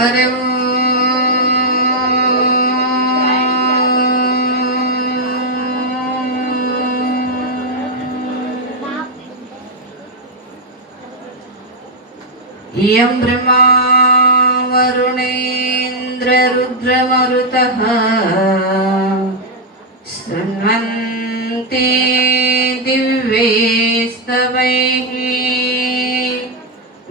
ಹರಿ ಯಂ ಬ್ರಹ್ಮಾ ವರುಣೇಂದ್ರ ರುದ್ರಮರುತಃ ಶೃಣ್ವಂತಿ ದಿವ್ಯೈಸ್ತವೈಃ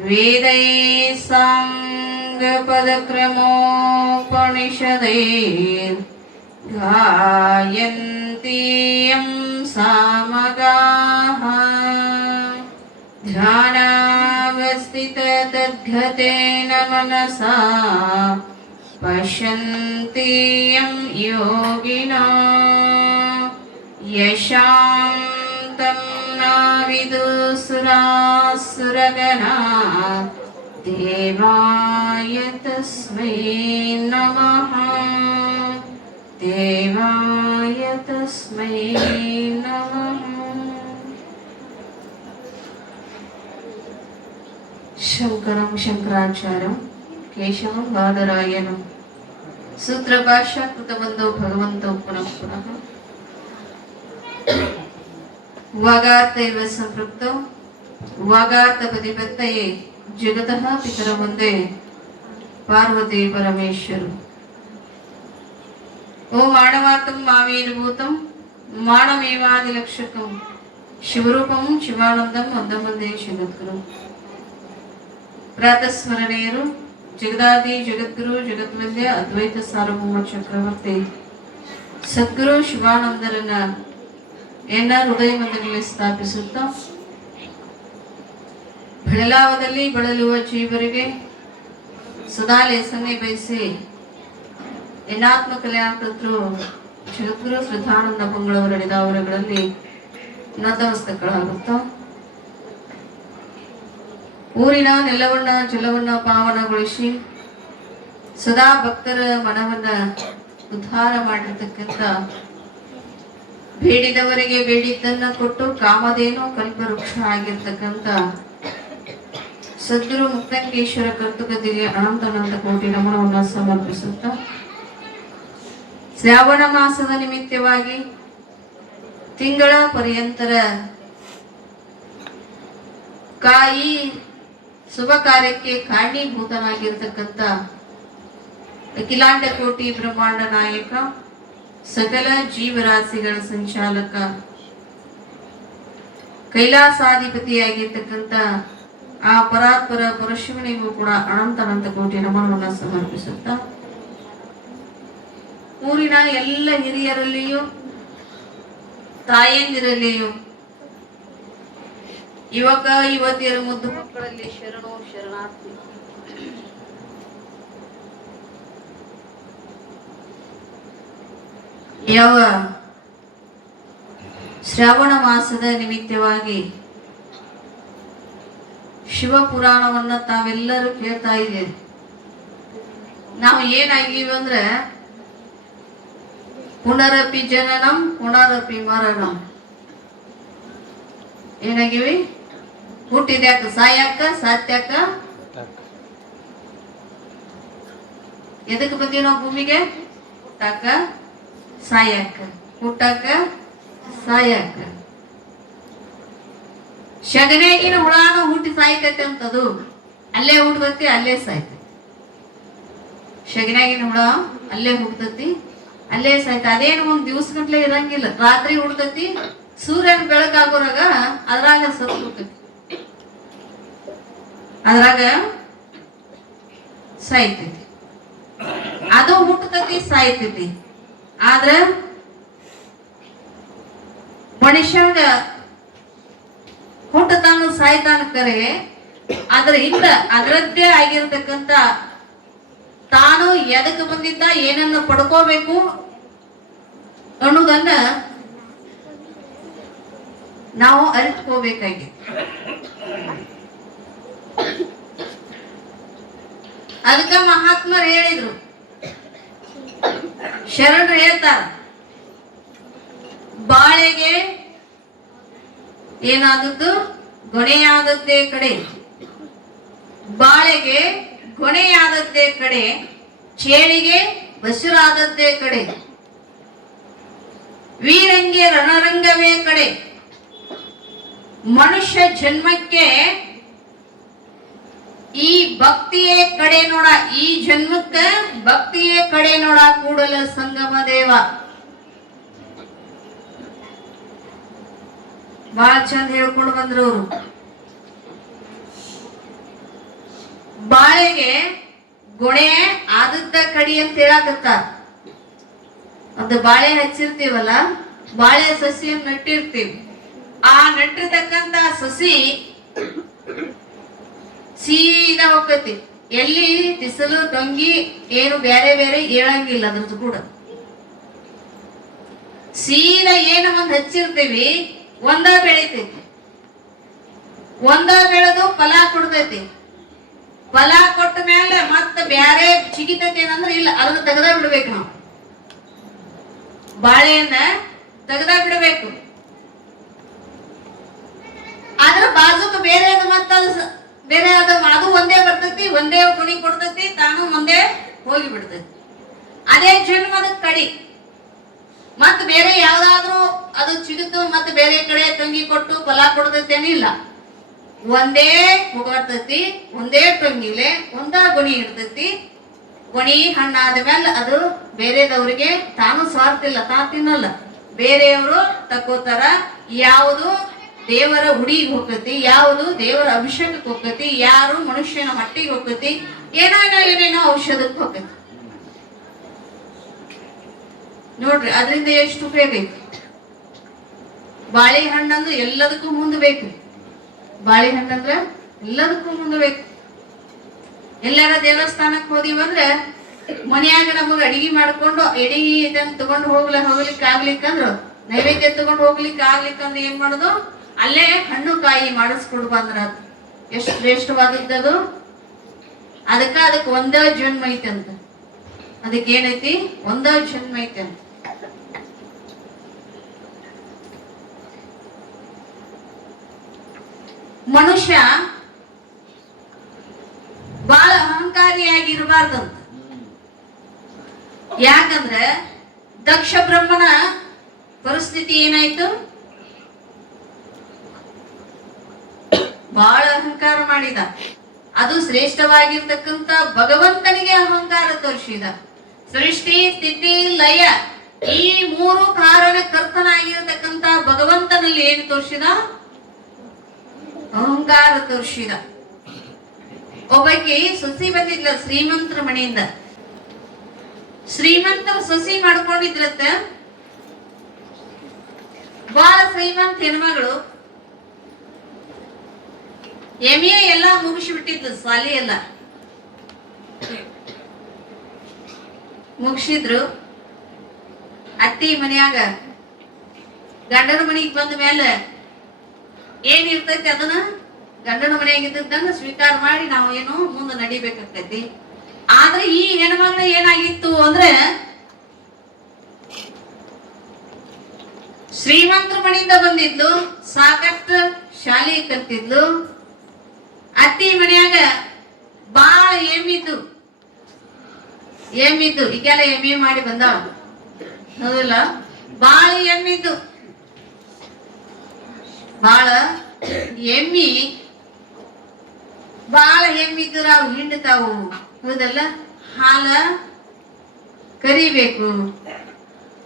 ವೇದೈಃ ಸಾಂಗಪದಕ್ರಮೋಪನಿಷದೈಃ ಗಾಯಂತಿ ಯಂ ಸಾಮಗಾಃ ಧ್ಯಾನಾವಸ್ಥಿತತದ್ಗತೇನ ಮನಸಾ ಪಶ್ಯಂತಿ ಯಂ ಯೋಗಿನಃ ಯಶಾಂ ತಂ ನಾವಿದುಸುರಾಸುರಗಣಾಃ ದೇವಾಯ ತಸ್ಮೈ ನಮಃ ದೇವಾಯ ತಸ್ಮೈ ನಮಃ. ಶಂಕರಂ ಶಂಕರಾಚಾರ್ಯಂ ಕೇಶವಂ ಬಾದರಾಯಣಂ ಸೂತ್ರಭಾಷ್ಯ ಕೃತವಂದೋ ಭಗವಂತೋ ಪುನಃ ಪುನಃ ವಾಗಾರ್ಥ ಇವ ಸಂಪೃಕ್ತೋ ವಾಗಾರ್ಥ ಪ್ರತಿಪತ್ತಯೇ ಜಗತಃ ಪಿತರ ಒಂದೇ ಪಾರ್ವತಿ ಪರಮೇಶ್ವರು. ಓ ಮಾನವಾತಂ ಮಾವೀರಭೂತಂ ಮಾನಮೇವಾದಿಲಕ್ಷಕಂ ಶಿವರೂಪಂ ಶಿವಾನಂದಂ ಒಂದೇ ಜಗದ್ಗುರು. ಪ್ರಾತಸ್ಮರಣೀಯರು ಜಗದಾದಿ ಜಗದ್ಗುರು ಜಗದ್ವಂದ್ಯ ಅದ್ವೈತ ಸಾರ್ವಭೌಮ ಚಕ್ರವರ್ತಿ ಸದ್ಗುರು ಶಿವಾನಂದರನ್ನ ಎನ್ನ ಹೃದಯ ಮಂದಿರದಲ್ಲಿ ಸ್ಥಾಪಿಸುತ್ತಾ ಬೆಳಲಾವದಲ್ಲಿ ಬಳಲುವ ಜೀವರಿಗೆ ಸದಾ ಲೇಸನ್ನೇ ಬಯಸಿ ಎನ್ನಾತ್ಮ ಕಲ್ಯಾಣ ಕರ್ತೃ ಜಗದ್ಗುರು ಶ್ರದ್ಧಾನಂದ ಪಂಗಳವರ ಅವರುಗಳಲ್ಲಿ ನತಮಸ್ತಕಗಳಾಗುತ್ತಾ ಊರಿನ ನೆಲವನ್ನ ಜಲವನ್ನ ಪಾವನಗೊಳಿಸಿ ಸದಾ ಭಕ್ತರ ಮನವನ್ನ ಉದ್ಧಾರ ಮಾಡಿರ್ತಕ್ಕಂಥ ಬೇಡಿದವರಿಗೆ ಬೇಡಿದ್ದನ್ನ ಕೊಟ್ಟು ಕಾಮಧೇನು ಕಲ್ಪವೃಕ್ಷ ಆಗಿರ್ತಕ್ಕಂಥ ಸದ್ಗುರು ಮುಕ್ತಂಗೇಶ್ವರ ಕರ್ತೃಗದಿಗೆ ಅನಂತ ಕೋಟಿ ನಮನವನ್ನ ಸಮರ್ಪಿಸುತ್ತಾ ಶ್ರಾವಣ ಮಾಸದ ನಿಮಿತ್ತವಾಗಿ ತಿಂಗಳ ಪರ್ಯಂತರ ಕಾಯಿ ಶುಭ ಕಾರ್ಯಕ್ಕೆ ಕಾರಣೀಭೂತನಾಗಿರ್ತಕ್ಕಂಥ ಅಖಿಲಾಂಡ ಕೋಟಿ ಬ್ರಹ್ಮಾಂಡ ನಾಯಕ ಸಕಲ ಜೀವರಾಶಿಗಳ ಸಂಚಾಲಕ ಕೈಲಾಸಾಧಿಪತಿಯಾಗಿರ್ತಕ್ಕಂಥ ಆ ಪರಾತ್ಪರ ಪರಶಿವನಿಗೂ ಕೂಡ ಅನಂತ ಕೋಟಿ ನಮನವನ್ನು ಸಮರ್ಪಿಸುತ್ತಾ ಊರಿನ ಎಲ್ಲ ಹಿರಿಯರಲ್ಲಿಯೂ ತಾಯಂದಿರಲ್ಲಿಯೂ ಯುವಕ ಯುವತಿಯರ ಮುದ್ದು ಮಕ್ಕಳಲ್ಲಿ ಶರಣು ಶರಣಾರ್ಥಿ. ಯಾವ ಶ್ರಾವಣ ಮಾಸದ ನಿಮಿತ್ತವಾಗಿ ಶಿವ ಪುರಾಣವನ್ನ ತಾವೆಲ್ಲರೂ ಕೇಳ್ತಾ ಇದ್ದೀರಿ. ನಾವು ಏನಾಗಿವಿ ಅಂದ್ರೆ ಪುನರಪಿ ಜನನಂ ಪುನರಪಿ ಮರಣಂ. ಏನಾಗಿವಿ? ಹುಟ್ಟಿದ್ಯಾಕ ಸಾಯಕ್ಕ ಸಾತ್ಯಾಕ ಎದಕ್ಕೆ ಬಂದೀವಿ ನಾವು ಭೂಮಿಗೆ? ಹುಟ್ಟಾಕ ಸಾಯಕ್ಕ ಹುಟ್ಟಾಕ ಸಾಯಕ್ಕ. ಶಗನೇಗಿನ ಹುಳಾನ ಹುಟ್ಟಿ ಸಾಯ್ತೈತೆ ಅಂತದು ಅಲ್ಲೇ ಹುಟ್ಟತೈತಿ ಅಲ್ಲೇ ಸಾಯ್ತೈತಿ. ಶಗನ್ಯಾಗಿನ ಹುಳ ಅಲ್ಲೇ ಹುಟ್ಟತೈತಿ ಅಲ್ಲೇ ಸಾಯ್ತ. ಅದೇನು ಒಂದ್ ದಿವ್ಸ ಗಂಟ್ಲೆ ಇರಂಗಿಲ್ಲ. ರಾತ್ರಿ ಹುಡ್ತೈತಿ, ಸೂರ್ಯನ ಬೆಳಕಾಗೋರಾಗ ಅದ್ರಾಗ ಸತ್ತು ಹೋಗ್ತೈತಿ, ಅದ್ರಾಗ ಸಾಯ್ತೈತಿ. ಅದು ಹುಟ್ಟತೈತಿ ಸಾಯ್ತೈತಿ. ಆದ್ರ ಮನುಷ್ಯಂಗ ಹುಟ್ಟತಾನು ಸಾಯ್ತಾನ ಕರೆ ಅದ್ರ ಹಿಂದ ಅದರದ್ದೇ ಆಗಿರ್ತಕ್ಕಂಥ ತಾನು ಎದಕ್ಕೆ ಬಂದಿದ್ದ ಏನನ್ನ ಪಡ್ಕೋಬೇಕು ಅನ್ನೋದನ್ನ ನಾವು ಅರಿತುಕೋಬೇಕಾಗಿ. ಅದಕ್ಕ ಮಹಾತ್ಮರು ಹೇಳಿದ್ರು, ಶರಣರು ಹೇಳ್ತಾರ, ಬಾಳೆಗೆ ಏನಾದದ್ದು ಗೊನೆಯಾದದ್ದೇ ಕಡೆ, ಬಾಳೆಗೆ ಕೊನೆಯಾದದ್ದೇ ಕಡೆ, ಚೇಳಿಗೆ ಬಸುರಾದದ್ದೇ ಕಡೆ, ವೀರಂಗೆ ರಣರಂಗವೇ ಕಡೆ. ಮನುಷ್ಯ ಜನ್ಮಕ್ಕೆ ಈ ಭಕ್ತಿಯೇ ಕಡೆ ನೋಡ, ಈ ಜನ್ಮಕ್ಕ ಭಕ್ತಿಯೇ ಕಡೆ ನೋಡ ಕೂಡಲ ಸಂಗಮ ದೇವ. ಬಹಳ ಚಂದ ಹೇಳ್ಕೊಂಡು ಬಂದ್ರು ಅವರು. ಬಾಳೆಗೆ ಗೊಣೆ ಆದದ್ದ ಕಡಿ ಅಂತ ಹೇಳಾಕತ್ತಾರ. ಅದು ಬಾಳೆ ಹಚ್ಚಿರ್ತೀವಲ್ಲ, ಬಾಳೆ ಸಸಿಯನ್ನು ನಟ್ಟಿರ್ತೀವಿ. ಆ ನಟ್ಟಿರ್ತಕ್ಕಂತ ಸಸಿ ಸೀದಾ ಹೋಗತಿ. ಎಲ್ಲಿ ಬಿಸಿಲು ಟೊಂಗಿ ಏನು ಬೇರೆ ಬೇರೆ ಹೇಳಂಗಿಲ್ಲ. ಅದ್ರದ್ದು ಕೂಡ ಸೀದಾ ಏನು ಒಂದ್ ಹಚ್ಚಿರ್ತೀವಿ, ಒಂದ ಬೆಳಿತೈತಿ. ಒಂದ ಬೆಳೆದು ಫಲ ಕೊಡ್ತೈತಿ. ಫಲ ಕೊಟ್ಟ ಮೇಲೆ ಮತ್ತೆ ಬ್ಯಾರೆ ಚಿಗಿತೈತಿ ಏನಂದ್ರೆ ಇಲ್ಲ, ಅದನ್ನ ತೆಗೆದ ಬಿಡ್ಬೇಕು. ನಾವು ಬಾಳೆಯನ್ನ ತೆಗೆದ ಬಿಡಬೇಕು. ಅದ್ರ ಬಾಜುಕ್ ಬೇರೆ ಮತ್ತ ಬೇರೆ ಅದು ಒಂದೇ ಬರ್ತೈತಿ, ಒಂದೇ ಗುಣಿ ಕೊಡ್ತೈತಿ, ತಾನು ಒಂದೇ ಹೋಗಿ ಬಿಡ್ತೈತಿ. ಅದೇ ಜನ್ಮದ ಕಡಿ ಮತ್ ಬೇರೆ ಯಾವ್ದಾದ್ರು ಅದು ಚಿಗಿತು ಮತ್ತೆ ಬೇರೆ ಕಡೆ ತಂಗಿ ಕೊಟ್ಟು ಫಲ ಕೊಡ್ತೈತಿ ಏನಿಲ್ಲ. ಒಂದೇ ಹೋಗತೈತಿ, ಒಂದೇ ಟೊಂಗಿಲೆ ಒಂದ ಗುಣಿ ಇರ್ತೈತಿ. ಗುಣಿ ಹಣ್ಣಾದ ಮೇಲೆ ಅದು ಬೇರೆದವ್ರಿಗೆ ತಾನು ಸ್ವಾರ್ಥ ಇಲ್ಲ, ತಾ ತಿನ್ನಲ್ಲ, ಬೇರೆಯವರು ತಕ್ಕೋತಾರ. ಯಾವುದು ದೇವರ ಹುಡಿಗೆ ಹೋಗತಿ, ಯಾವುದು ದೇವರ ಅಭಿಷೇಕಕ್ಕೆ ಹೋಗತಿ, ಯಾರು ಮನುಷ್ಯನ ಮಟ್ಟಿಗೆ ಹೋಗತಿ, ಏನೇನೋ ಔಷಧಕ್ಕೆ ಹೋಗತಿ. ನೋಡ್ರಿ ಅದರಿಂದ ಎಷ್ಟು ಉಪಯೋಗ ಐತಿ. ಬಾಳೆಹಣ್ಣಂದ್ರೆ ಎಲ್ಲದಕ್ಕೂ ಮುಂದೆ ಬೇಕು. ಬಾಳೆಹಣ್ಣಂದ್ರ ಎಲ್ಲದಕ್ಕೂ ಮುಂದೆ ಬೇಕು. ಎಲ್ಲಾರ ದೇವಸ್ಥಾನಕ್ಕೆ ಹೋದಿವಂದ್ರೆ ಮನ್ಯಾಗ ನಮಗ ಅಡಿಗೆ ಮಾಡ್ಕೊಂಡು ಎಡಿಗೆ ಇದನ್ನ ತಗೊಂಡು ಹೋಗ್ಲಿಕ್ಕೆ ಆಗ್ಲಿಕ್ಕಂದ್ರು, ನೈವೇದ್ಯ ತಗೊಂಡು ಹೋಗ್ಲಿಕ್ಕೆ ಆಗ್ಲಿಕ್ಕಂದ್ರೆ ಏನ್ ಮಾಡೋದು, ಅಲ್ಲೇ ಹಣ್ಣು ಕಾಯಿ ಮಾಡಿಸ್ಕೊಡ್ ಬಂದ್ರ ಎಷ್ಟು ಶ್ರೇಷ್ಠವಾದದ್ದು. ಅದಕ್ಕೆ ಒಂದ ಜನ್ಮ ಐತೆ ಅಂತ. ಅದಕ್ಕೆ ಏನೈತಿ, ಒಂದ ಜನ್ಮ ಐತೆ ಅಂತ. ಮನುಷ್ಯ ಬಹಳ ಅಹಂಕಾರಿಯಾಗಿರ್ಬಾರ್ದಂತ. ಯಾಕಂದ್ರೆ ದಕ್ಷ ಬ್ರಹ್ಮನ ಪರಿಸ್ಥಿತಿ ಏನಾಯ್ತು, ಬಹಳ ಅಹಂಕಾರ ಮಾಡಿದ. ಅದು ಶ್ರೇಷ್ಠವಾಗಿರ್ತಕ್ಕಂಥ ಭಗವಂತನಿಗೆ ಅಹಂಕಾರ ತೋರಿಸಿದ. ಸೃಷ್ಟಿ ಸ್ಥಿತಿ ಲಯ ಈ ಮೂರು ಕಾರಣಕರ್ತನಾಗಿರತಕ್ಕಂಥ ಭಗವಂತನಲ್ಲಿ ಏನು ತೋರಿಸಿದ, ಅಹಂಕಾರ ತೋರಿಸಿದ. ಒಬ್ಬಾಕಿ ಸೊಸಿ ಬಂದಿದ್ಲ ಶ್ರೀಮಂತರ ಮನೆಯಿಂದ. ಶ್ರೀಮಂತರ ಸೊಸಿ ಮಾಡ್ಕೊಂಡಿದ್ರತ್ತ. ಬಹಳ ಶ್ರೀಮಂತ ಹೆಣ್ಮಗಳು, MA ಎಲ್ಲ ಮುಗಿಸಿಬಿಟ್ಟಿದ್ದು, ಸಾಲಿ ಎಲ್ಲ ಮುಗಿಸಿದ್ರು. ಅತ್ತಿ ಮನ್ಯಾಗ ಗಂಡನ ಮನೆಗೆ ಬಂದ ಮೇಲೆ ಏನಿರ್ತೈತಿ ಅದನ್ನ ಗಂಡನ ಮನೆಯಾಗಿದ್ದನ್ನ ಸ್ವೀಕಾರ ಮಾಡಿ ನಾವು ಏನೋ ಮುಂದೆ ನಡಿಬೇಕಾಗ್ತೈತಿ. ಆದ್ರೆ ಈ ಹೆಣ್ಮಗಳು ಏನಾಗಿತ್ತು ಅಂದ್ರೆ, ಶ್ರೀಮಂತರ ಮನೆಯಿಂದ ಬಂದಿದ್ಲು, ಸಾಕಷ್ಟು ಶಾಲೆ ಕಲ್ತಿದ್ಲು. ಅತ್ತಿ ಮನ್ಯಾಗ ಬಾಳ ಏಮಿದ್ದು ಈಗೆಲ್ಲ MA ಮಾಡಿ ಬಂದಾಳ, ಹೌದಲ್ಲ? ಬಾಳ ಎಮ್ಮಿದ್ದು, ಬಾಳ ಎಮ್ಮಿ ಬಾಳ ಎಮ್ಮಿದ್ರ ಅವು ಹಿಂಡ್ತಾವು, ಹೌದಲ್ಲ? ಹಾಲ ಕರಿಬೇಕು,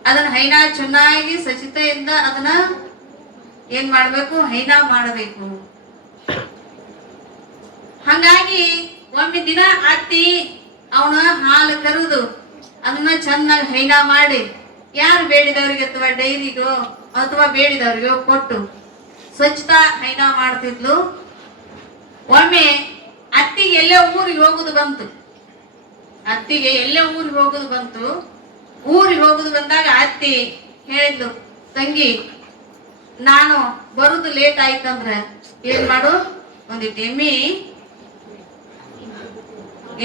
ಅದನ್ನ ಹೈನಾ ಚೆನ್ನಾಗಿ ಸ್ವಚ್ಛತೆಯಿಂದ ಅದನ್ನ ಏನ್ ಮಾಡ್ಬೇಕು, ಹೈನಾ ಮಾಡಬೇಕು. ಹಂಗಾಗಿ ಒಮ್ಮೆ ದಿನ ಅತ್ತಿ ಅವನ ಹಾಲು ಕರೆದು ಅದನ್ನ ಚೆನ್ನಾಗಿ ಹೈನಾ ಮಾಡಿ ಯಾರು ಬೇಡಿದವ್ರಿಗೆ ಅಥವಾ ಡೈರಿಗೋ ಅಥವಾ ಬೇಡಿದವ್ರಿಗೋ ಕೊಟ್ಟು ಸ್ವಚ್ಛತಾ ಹೈನಾ ಮಾಡ್ತಿದ್ಲು. ಒಮ್ಮೆ ಅತ್ತಿಗೆ ಎಲ್ಲೇ ಊರಿಗೆ ಹೋಗುದು ಬಂತು. ಊರಿಗೆ ಹೋಗುದು ಬಂದಾಗ ಅತ್ತಿ ಹೇಳಿದ್ಲು, ತಂಗಿ ನಾನು ಬರುದು ಲೇಟ್ ಆಯ್ತಂದ್ರೆ ಏನ್ ಮಾಡು, ಒಂದಿಟ್ಟು ಎಮ್ಮಿ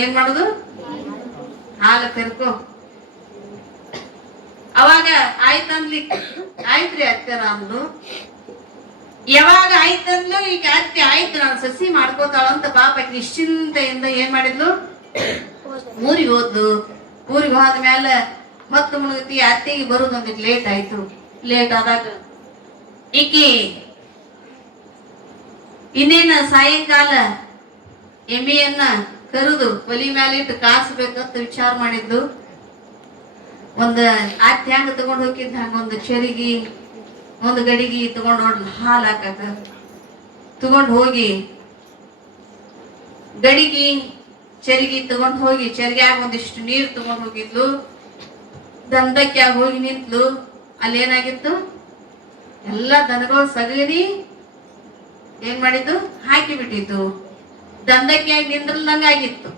ಏನ್ ಮಾಡುದು, ಹಾಲು ಕರ್ಕೊ. ಅವಾಗ ಆಯ್ತ್ರಿ ಅತ್ತೆರ ಅಂದ್ಲು. ಯಾವಾಗ ಆಯ್ತಂದ್ಲು, ಈಗ ಅತ್ತೆ ಆಯ್ತು ನಾನು ಸಸಿ ಮಾಡ್ಕೋತಾಳ ಅಂತ ಪಾಪ ನಿಶ್ಚಿಂತೆಯಿಂದ ಏನ್ ಮಾಡಿದ್ಲು, ಊರಿಗೆ ಹೋದ್ಲು. ಊರಿಗೆ ಹೋದ್ಮೇಲೆ ಮತ್ತೆ ಮುಳುಗತಿ ಅತ್ತಿಗೆ ಬರೋದೊಂದಿಟ್ಟು ಲೇಟ್ ಆಯ್ತು. ಲೇಟ್ ಆದಾಗ ಈಕಿ ಇನ್ನೇನ ಸಾಯಂಕಾಲ ಎಮ್ಮೆಯನ್ನ ಕರೆದು ಒಲಿ ಮೇಲೆ ಇಟ್ಟು ಕಾಸ್ಬೇಕಂತ ವಿಚಾರ ಮಾಡಿದ್ದು. ಒಂದ್ ಅತ್ತಿ ಹ್ಯಾಂಗ ತಗೊಂಡ್ ಹೋಗಿದ್ದ ಹಂಗ ಒಂದು ಚರಿಗೆ ಒಂದು ಗಡಿಗೆ ತಗೊಂಡ್ ಹೋದ್ಲು ಹಾಲು ಹಾಕಕ. ತಗೊಂಡ್ ಹೋಗಿ ಗಡಿಗೆ ಚರಿಗೆ ತಗೊಂಡ್ ಹೋಗಿ ಚರಿಗ್ಯಾಗ ಒಂದಿಷ್ಟು ನೀರು ತಗೊಂಡ್ ಹೋಗಿದ್ಲು. ದಂದಕ್ಯಾಗ ಹೋಗಿ ನಿಂತ್ಲು. ಅಲ್ಲೇನಾಗಿತ್ತು, ಎಲ್ಲ ದನಗಳು ಸಗಣಿ ಏನ್ ಮಾಡಿದ್ದು ಹಾಕಿ ಬಿಟ್ಟಿತ್ತು. ದಂದಕ್ಯಾಗ ನಿಂದ್ರಲ್ದಂಗ ಆಗಿತ್ತು.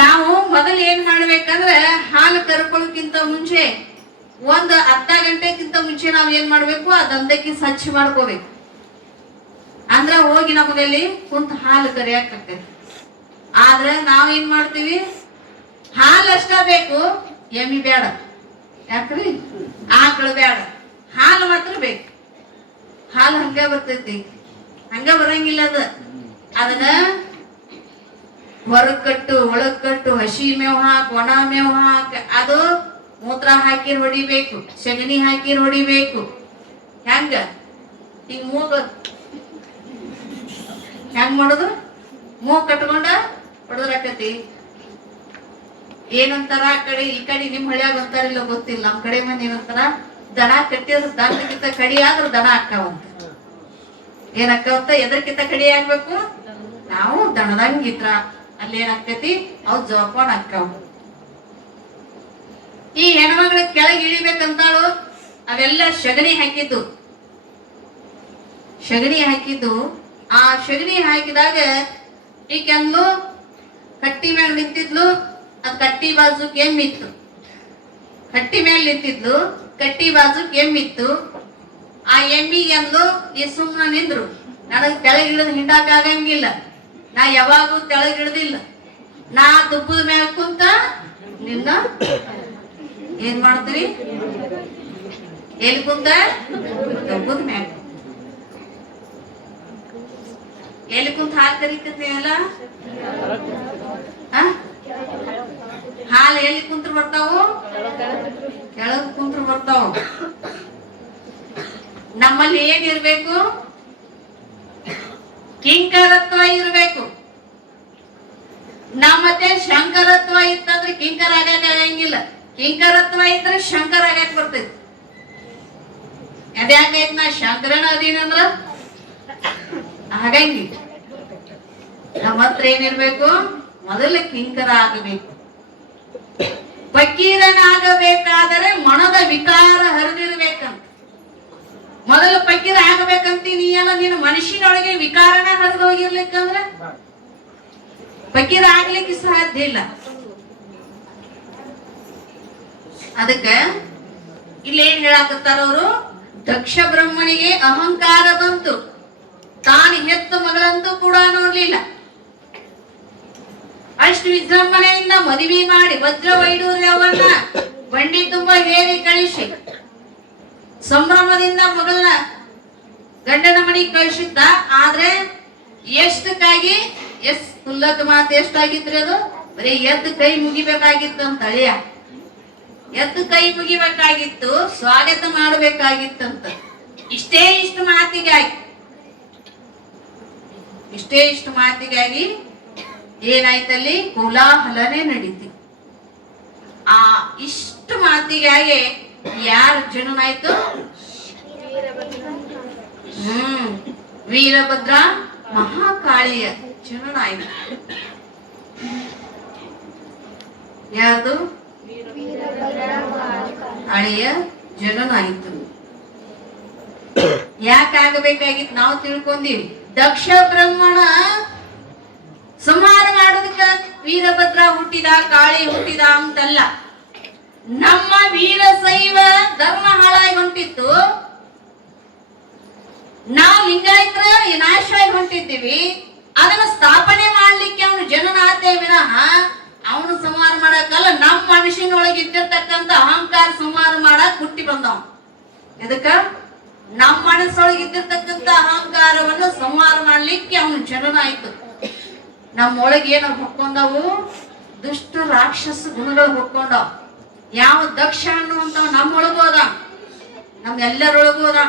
ನಾವು ಮೊದಲು ಏನ್ ಮಾಡ್ಬೇಕಂದ್ರೆ ಹಾಲು ಕರ್ಕೊಳ್ಳೋಕ್ಕಿಂತ ಮುಂಚೆ ಒಂದು ಅರ್ಧ ಗಂಟೆಗಿಂತ ಮುಂಚೆ ನಾವ್ ಏನ್ ಮಾಡ್ಬೇಕು, ಆ ದಂದಕ್ಕೆ ಸ್ವಚ್ಛ ಮಾಡ್ಕೋಬೇಕು. ಅಂದ್ರ ಹೋಗಿ ನಮ್ಮಲ್ಲಿ ಕುಂತ ಹಾಲು ಕರಿಯಾಕತ್ತೇವೆ. ಆದ್ರೆ ನಾವ್ ಏನ್ ಮಾಡ್ತೀವಿ, ಹಾಲು ಅಷ್ಟ ಬೇಕು, ಎಮ್ಮಿ ಬೇಡ. ಯಾಕ್ರಿ, ಆಕಳು ಬೇಡ, ಹಾಲು ಮಾತ್ರ ಬೇಕು. ಹಾಲು ಹಂಗ ಬರ್ತೈತಿ, ಹಂಗ ಬರಂಗಿಲ್ಲ. ಅದನ್ನ ಹೊರಗ್ ಕಟ್ಟು ಒಳಗ್ ಕಟ್ಟು, ಹಸಿ ಮೇವ್ ಹಾಕ್, ಒಣ ಮೇವ್ ಹಾಕ್, ಅದು ಮೂತ್ರ ಹಾಕಿರ್ ಹೊಡಿಬೇಕು, ಸಗಣಿ ಹಾಕಿರ್ ಹೊಡಿಬೇಕು. ಹೆಂಗ ಈಗ ಮೂಗ ಹೆಂಗ್ ಮಾಡೋದು, ಮೂಗ್ ಕಟ್ಕೊಂಡ ಹೊಡೆದ್ರಾಕತಿ. ಏನಂತಾರ ಆ ಕಡೆ ಈ ಕಡೆ ನಿಮ್ ಹಳ್ಳಿಯಾಗ ಅಂತಾರಿಲ್ಲ ಗೊತ್ತಿಲ್ಲ. ನಮ್ ಕಡೆ ಮಂದಿ ಏನಂತಾರ, ದನ ಕಟ್ಟಿದ್ರ ದನಕ್ಕಿಂತ ಕಡಿ ಆದ್ರೂ ದನ ಅಕ್ಕಾವಂತ. ಏನ್ ಅಕ್ಕಾವಂತ, ಎದರ್ಕಿಂತ ಕಡಿ ಆಗ್ಬೇಕು, ನಾವು ದನದಂಗಿದ್ರ ಅಲ್ಲಿ ಏನಾಗ್ತೈತಿ, ಅವ್ ಜೋಪಾನ ಅಕ್ಕಾವ. ಈ ಹೆಣ್ಮಗಳ ಕೆಳಗೆ ಇಳಿಬೇಕಂತಾಳು, ಅವೆಲ್ಲ ಸಗಣಿ ಹಾಕಿದ್ದು. ಸಗಣಿ ಹಾಕಿದ್ದು, ಆ ಸಗಣಿ ಹಾಕಿದಾಗ ಈಕೆಂದು ಕಟ್ಟಿ ಮ್ಯಾಗ ನಿಂತಿದ್ಲು. ಅದ್ ಕಟ್ಟಿ ಬಾಜು ಕೆಮ್ಮಿತ್ತು. ಕಟ್ಟಿ ಮೇಲೆ ನಿಂತಿದ್ಲು, ಕಟ್ಟಿ ಬಾಜು ಕೆಮ್ಮಿತ್ತು. ಆ ಎಮ್ಮಿಗೆ ಅಂದು ಈ ಸುಮ್ಮನೆ ನಿಂದ್ರು. ನನಗ್ ತೆಳಗಿಳಿದು ಹಿಂಡಾಕ ಆಗಂಗಿಲ್ಲ, ನಾ ಯಾವಾಗೂ ತೆಳಗಿಳಿದಿಲ್ಲ, ನಾ ದುಬ್ಬದ ಮ್ಯಾಗ ಕುಂತ ನಿನ್ನ ಏನ್ ಮಾಡ್ತೀರಿ, ಎಲ್ಲಿ ಕುಂತ, ದುಬ್ಬದ ಮ್ಯಾಗ. ಎಲ್ಲಿ ಕುಂತ ಹಾಲು ಕರಿಕತ್ತೀವಲ್ಲ, ಹಾಲು ಎಲ್ಲಿ ಕುಂತ್ರ ಬರ್ತಾವು, ಕೆಳಗ್ ಕುಂತ್ರ ಬರ್ತಾವು. ನಮ್ಮಲ್ಲಿ ಏನಿರ್ಬೇಕು, ಕಿಂಕರತ್ವ ಇರ್ಬೇಕು. ನಮ್ಮತ್ತೆ ಶಂಕರತ್ವ ಇತ್ತಂದ್ರೆ ಕಿಂಕರ ಆಗಕ್ ಆಗಂಗಿಲ್ಲ, ಕಿಂಕರತ್ವ ಇದ್ರೆ ಶಂಕರ ಆಗಕ್ ಬರ್ತೈತಿ. ಅದ್ಯಾಕೈತ್, ನಾ ಶಂಕರನ ಅದೀನಂದ್ರ ಆಗಂಗಿಲ್ಲ. ನಮ್ಮ ಹತ್ರ ಏನಿರ್ಬೇಕು, ಮೊದಲ ಕಿಂಕರ ಆಗಬೇಕು. ಫಕೀರನಾಗಬೇಕಾದರೆ ಮನದ ವಿಕಾರ ಹರಿದಿರ್ಬೇಕಂತ. ಮೊದಲು ಫಕೀರ ಆಗಬೇಕಂತೀನಿ ಅಲ್ಲ, ನೀನು ಮನುಷ್ಯನೊಳಗೆ ವಿಕಾರನ ಹರಿದು ಹೋಗಿರ್ಲಿಕ್ಕಂದ್ರ ಫಕೀರ ಆಗ್ಲಿಕ್ಕೆ ಸಾಧ್ಯ ಇಲ್ಲ. ಅದಕ್ಕ ಇಲ್ಲಿ ಏನ್ ಹೇಳಾಕತ್ತಾರ ಅವರು, ದಕ್ಷ ಬ್ರಹ್ಮನಿಗೆ ಅಹಂಕಾರ ಬಂತು, ತಾನು ಹೆತ್ತ ಮಗಳಂತೂ ಕೂಡ ನೋಡ್ಲಿಲ್ಲ. ಅಷ್ಟು ವಿಜೃಂಭಣೆಯಿಂದ ಮದುವೆ ಮಾಡಿ ವಜ್ರ ವೈಡೂರ್ಯವನ್ನ ಬಂಡಿ ತುಂಬಾ ಹೇರಿ ಕಳಿಸಿ ಸಂಭ್ರಮದಿಂದ ಮಗಳನ್ನ ಗಂಡನ ಮನೆಗೆ ಕಳಿಸಿದ್ದ. ಆದ್ರೆ ಎಷ್ಟಕ್ಕಾಗಿ, ಕುಲ್ಲಕ ಮಾತು ಎಷ್ಟಾಗಿತ್ರಿ, ಅದು ಬರೀ ಎದ್ದು ಕೈ ಮುಗಿಬೇಕಾಗಿತ್ತು ಅಂತ. ಅಳಿಯ ಎದ್ದು ಕೈ ಮುಗಿಬೇಕಾಗಿತ್ತು, ಸ್ವಾಗತ ಮಾಡಬೇಕಾಗಿತ್ತಂತ. ಇಷ್ಟು ಮಾತಿಗಾಗಿ ಏನಾಯ್ತಲ್ಲಿ, ಕೋಲಾಹಲನೆ ನಡೀತಿ. ಆ ಇಷ್ಟು ಮಾತಿಗಾಗಿ ಯಾರ ಜನನಾಯ್ತು, ವೀರಭದ್ರ ಮಹಾಕಾಳಿಯ ಜನನಾಯ್ತು. ಯಾರ್ದು, ಕಾಳಿಯ ಜನನಾಯ್ತು. ಯಾಕಾಗಬೇಕಾಗಿತ್ತು ನಾವು ತಿಳ್ಕೊಂಡೀವಿ. ದಕ್ಷ ಬ್ರಹ್ಮಣ ಸಂಹಾರ ಮಾಡೋದಕ್ಕ ವೀರಭದ್ರ ಹುಟ್ಟಿದ, ಕಾಳಿ ಹುಟ್ಟಿದ ಅಂತಲ್ಲ. ನಮ್ಮ ವೀರಶೈವ ಧರ್ಮ ಹಾಳಾಗಿ ಹೊಂಟಿತ್ತು, ನಾವು ಲಿಂಗಾಯತರ ನಾಶವಾಗಿ ಹೊಂಟಿದ್ದೀವಿ. ಅದನ್ನ ಸ್ಥಾಪನೆ ಮಾಡ್ಲಿಕ್ಕೆ ಅವನು ಜನನಾತೆ ವಿನಃ ಅವನು ಸಂಹಾರ ಮಾಡಕ್ಕಲ್ಲ. ನಮ್ಮ ಮನುಷ್ಯನೊಳಗೆ ಇದ್ದಿರ್ತಕ್ಕಂಥ ಅಹಂಕಾರ ಸಂಹಾರ ಮಾಡಕ್ ಹುಟ್ಟಿ ಬಂದವ. ಎದಕ್ಕ, ನಮ್ಮ ಮನಸ್ಸೊಳಗೆ ಇದ್ದಿರ್ತಕ್ಕಂಥ ಅಹಂಕಾರವನ್ನು ಸಂಹಾರ ಮಾಡ್ಲಿಕ್ಕೆ ಅವನು ಜನನಾಯ್ತು. ನಮ್ಮೊಳಗೆ ಏನು ಹೊಕ್ಕೊಂಡವು? ದುಷ್ಟ ರಾಕ್ಷಸ ಗುಣಗಳು ಹೊಕ್ಕೊಂಡವ್. ಯಾವ ದಕ್ಷ ಅನ್ನುವಂಥವ್ ನಮ್ಮೊಳಗೂ ಅದ, ನಮ್ಮೆಲ್ಲರೊಳಗೂ ಅದ.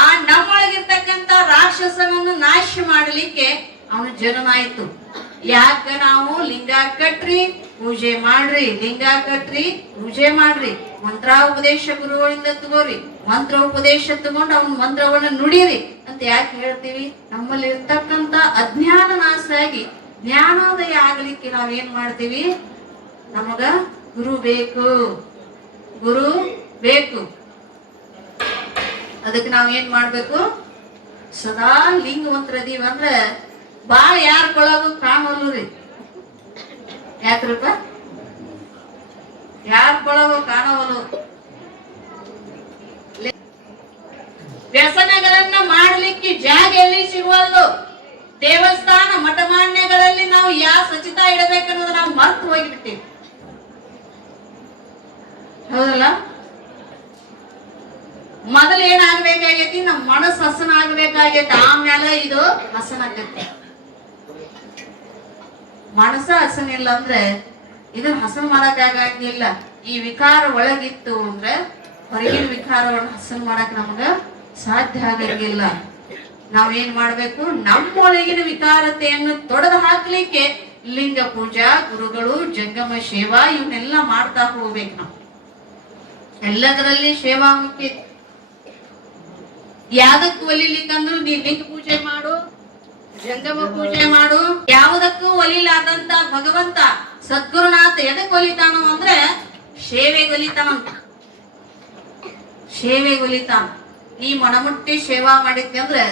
ಆ ನಮ್ಮೊಳಗಿರ್ತಕ್ಕಂಥ ರಾಕ್ಷಸನನ್ನು ನಾಶ ಮಾಡಲಿಕ್ಕೆ ಅವನು ಜನನಾಯ್ತು. ಯಾಕ? ನಾವು ಲಿಂಗ ಕಟ್ರಿ ಪೂಜೆ ಮಾಡ್ರಿ, ಲಿಂಗ ಕಟ್ರಿ ಪೂಜೆ ಮಾಡ್ರಿ, ಮಂತ್ರೋಪದೇಶ ಗುರುಗಳಿಂದ ತಗೋರಿ, ಮಂತ್ರ ಉಪದೇಶ ತಗೊಂಡು ಅವನ ಮಂತ್ರವನ್ನ ನುಡಿರಿ ಅಂತ ಯಾಕೆ ಹೇಳ್ತೀವಿ? ನಮ್ಮಲ್ಲಿ ಇರ್ತಕ್ಕಂಥ ಅಜ್ಞಾನ ನಾಶ ಆಗಿ ಜ್ಞಾನೋದಯ ಆಗ್ಲಿಕ್ಕೆ ನಾವೇನ್ ಮಾಡ್ತೀವಿ? ನಮಗ ಗುರು ಬೇಕು, ಗುರು ಬೇಕು. ಅದಕ್ಕೆ ನಾವ್ ಏನ್ ಮಾಡ್ಬೇಕು? ಸದಾ ಲಿಂಗವಂತರದೀವ ಅಂದ್ರೆ ಬಾಳ ಯಾರ ಕೊಳಗು ಕಾಣೋಲ್ಲು ರೀ. ಯಾಕ್ರಪ್ಪ? ಯಾರ ಕೊಳಗು ಕಾಣೋವಲು. ವ್ಯಸನಗಳನ್ನ ಮಾಡ್ಲಿಕ್ಕೆ ಜಾಗ ಎಲ್ಲಿ ಸಿಗುವಲ್ಲು. ದೇವಸ್ಥಾನ ಮಠಮಾನ್ಯಗಳಲ್ಲಿ ನಾವು ಯಾವ ಸ್ವಚ್ಛತಾ ಇಡಬೇಕನ್ನೋದು ನಾವು ಮರ್ತು ಹೋಗಿಬಿಟ್ಟಿವಿ. ಹೌದಲ್ಲ? ಮೊದಲು ಏನಾಗ್ಬೇಕಾಗೈತಿ? ನಮ್ಮ ಮನಸ್ಸು ಹಸನ ಆಗ್ಬೇಕಾಗೈತಿ, ಆಮೇಲೆ ಇದು ಹಸನ ಆಗತ್ತೆ. ಮನಸ್ಸ ಹಸನ ಇಲ್ಲ ಅಂದ್ರೆ ಇದನ್ನ ಹಸನ ಮಾಡಕ್ ಆಗಂಗಿಲ್ಲ. ಈ ವಿಕಾರ ಒಳಗಿತ್ತು ಅಂದ್ರೆ ಹೊರಗಿನ ವಿಕಾರವನ್ನು ಹಸನ ಮಾಡಕ್ ನಮಗ ಸಾಧ್ಯ ಆಗಂಗಿಲ್ಲ. ನಾವೇನ್ ಮಾಡ್ಬೇಕು? ನಮ್ಮೊಳಗಿನ ವಿಕಾರತೆಯನ್ನು ತೊಡೆದು ಹಾಕ್ಲಿಕ್ಕೆ ಲಿಂಗ ಪೂಜಾ, ಗುರುಗಳು, ಜಂಗಮ ಸೇವಾ ಇವನ್ನೆಲ್ಲ ಮಾಡ್ತಾ ಹೋಗ್ಬೇಕು. ನಾವು ಎಲ್ಲದರಲ್ಲಿ ಸೇವಾ ಮುಖ್ಯ. ಯಾವ್ದಕ್ಕೂ ಒಲಿಲಿಕ್ಕಂದ್ರು ನೀ ಲಿಂಗ ಪೂಜೆ ಮಾಡು, ಜಂಗಮ ಪೂಜೆ ಮಾಡು. ಯಾವುದಕ್ಕೂ ಒಲಿಲಾದಂತ ಭಗವಂತ ಸದ್ಗುರುನಾಥ ಎದಕ್ ಒಲಿತಾನೋ ಅಂದ್ರೆ ಸೇವೆಗೆ ಒಲಿತಾನಂತ. ಸೇವೆಗೆ ಒಲಿತಾನ. ನೀ ಮನಮುಟ್ಟಿ ಸೇವಾ ಮಾಡಿದ್ದೆ ಅಂದ್ರೆ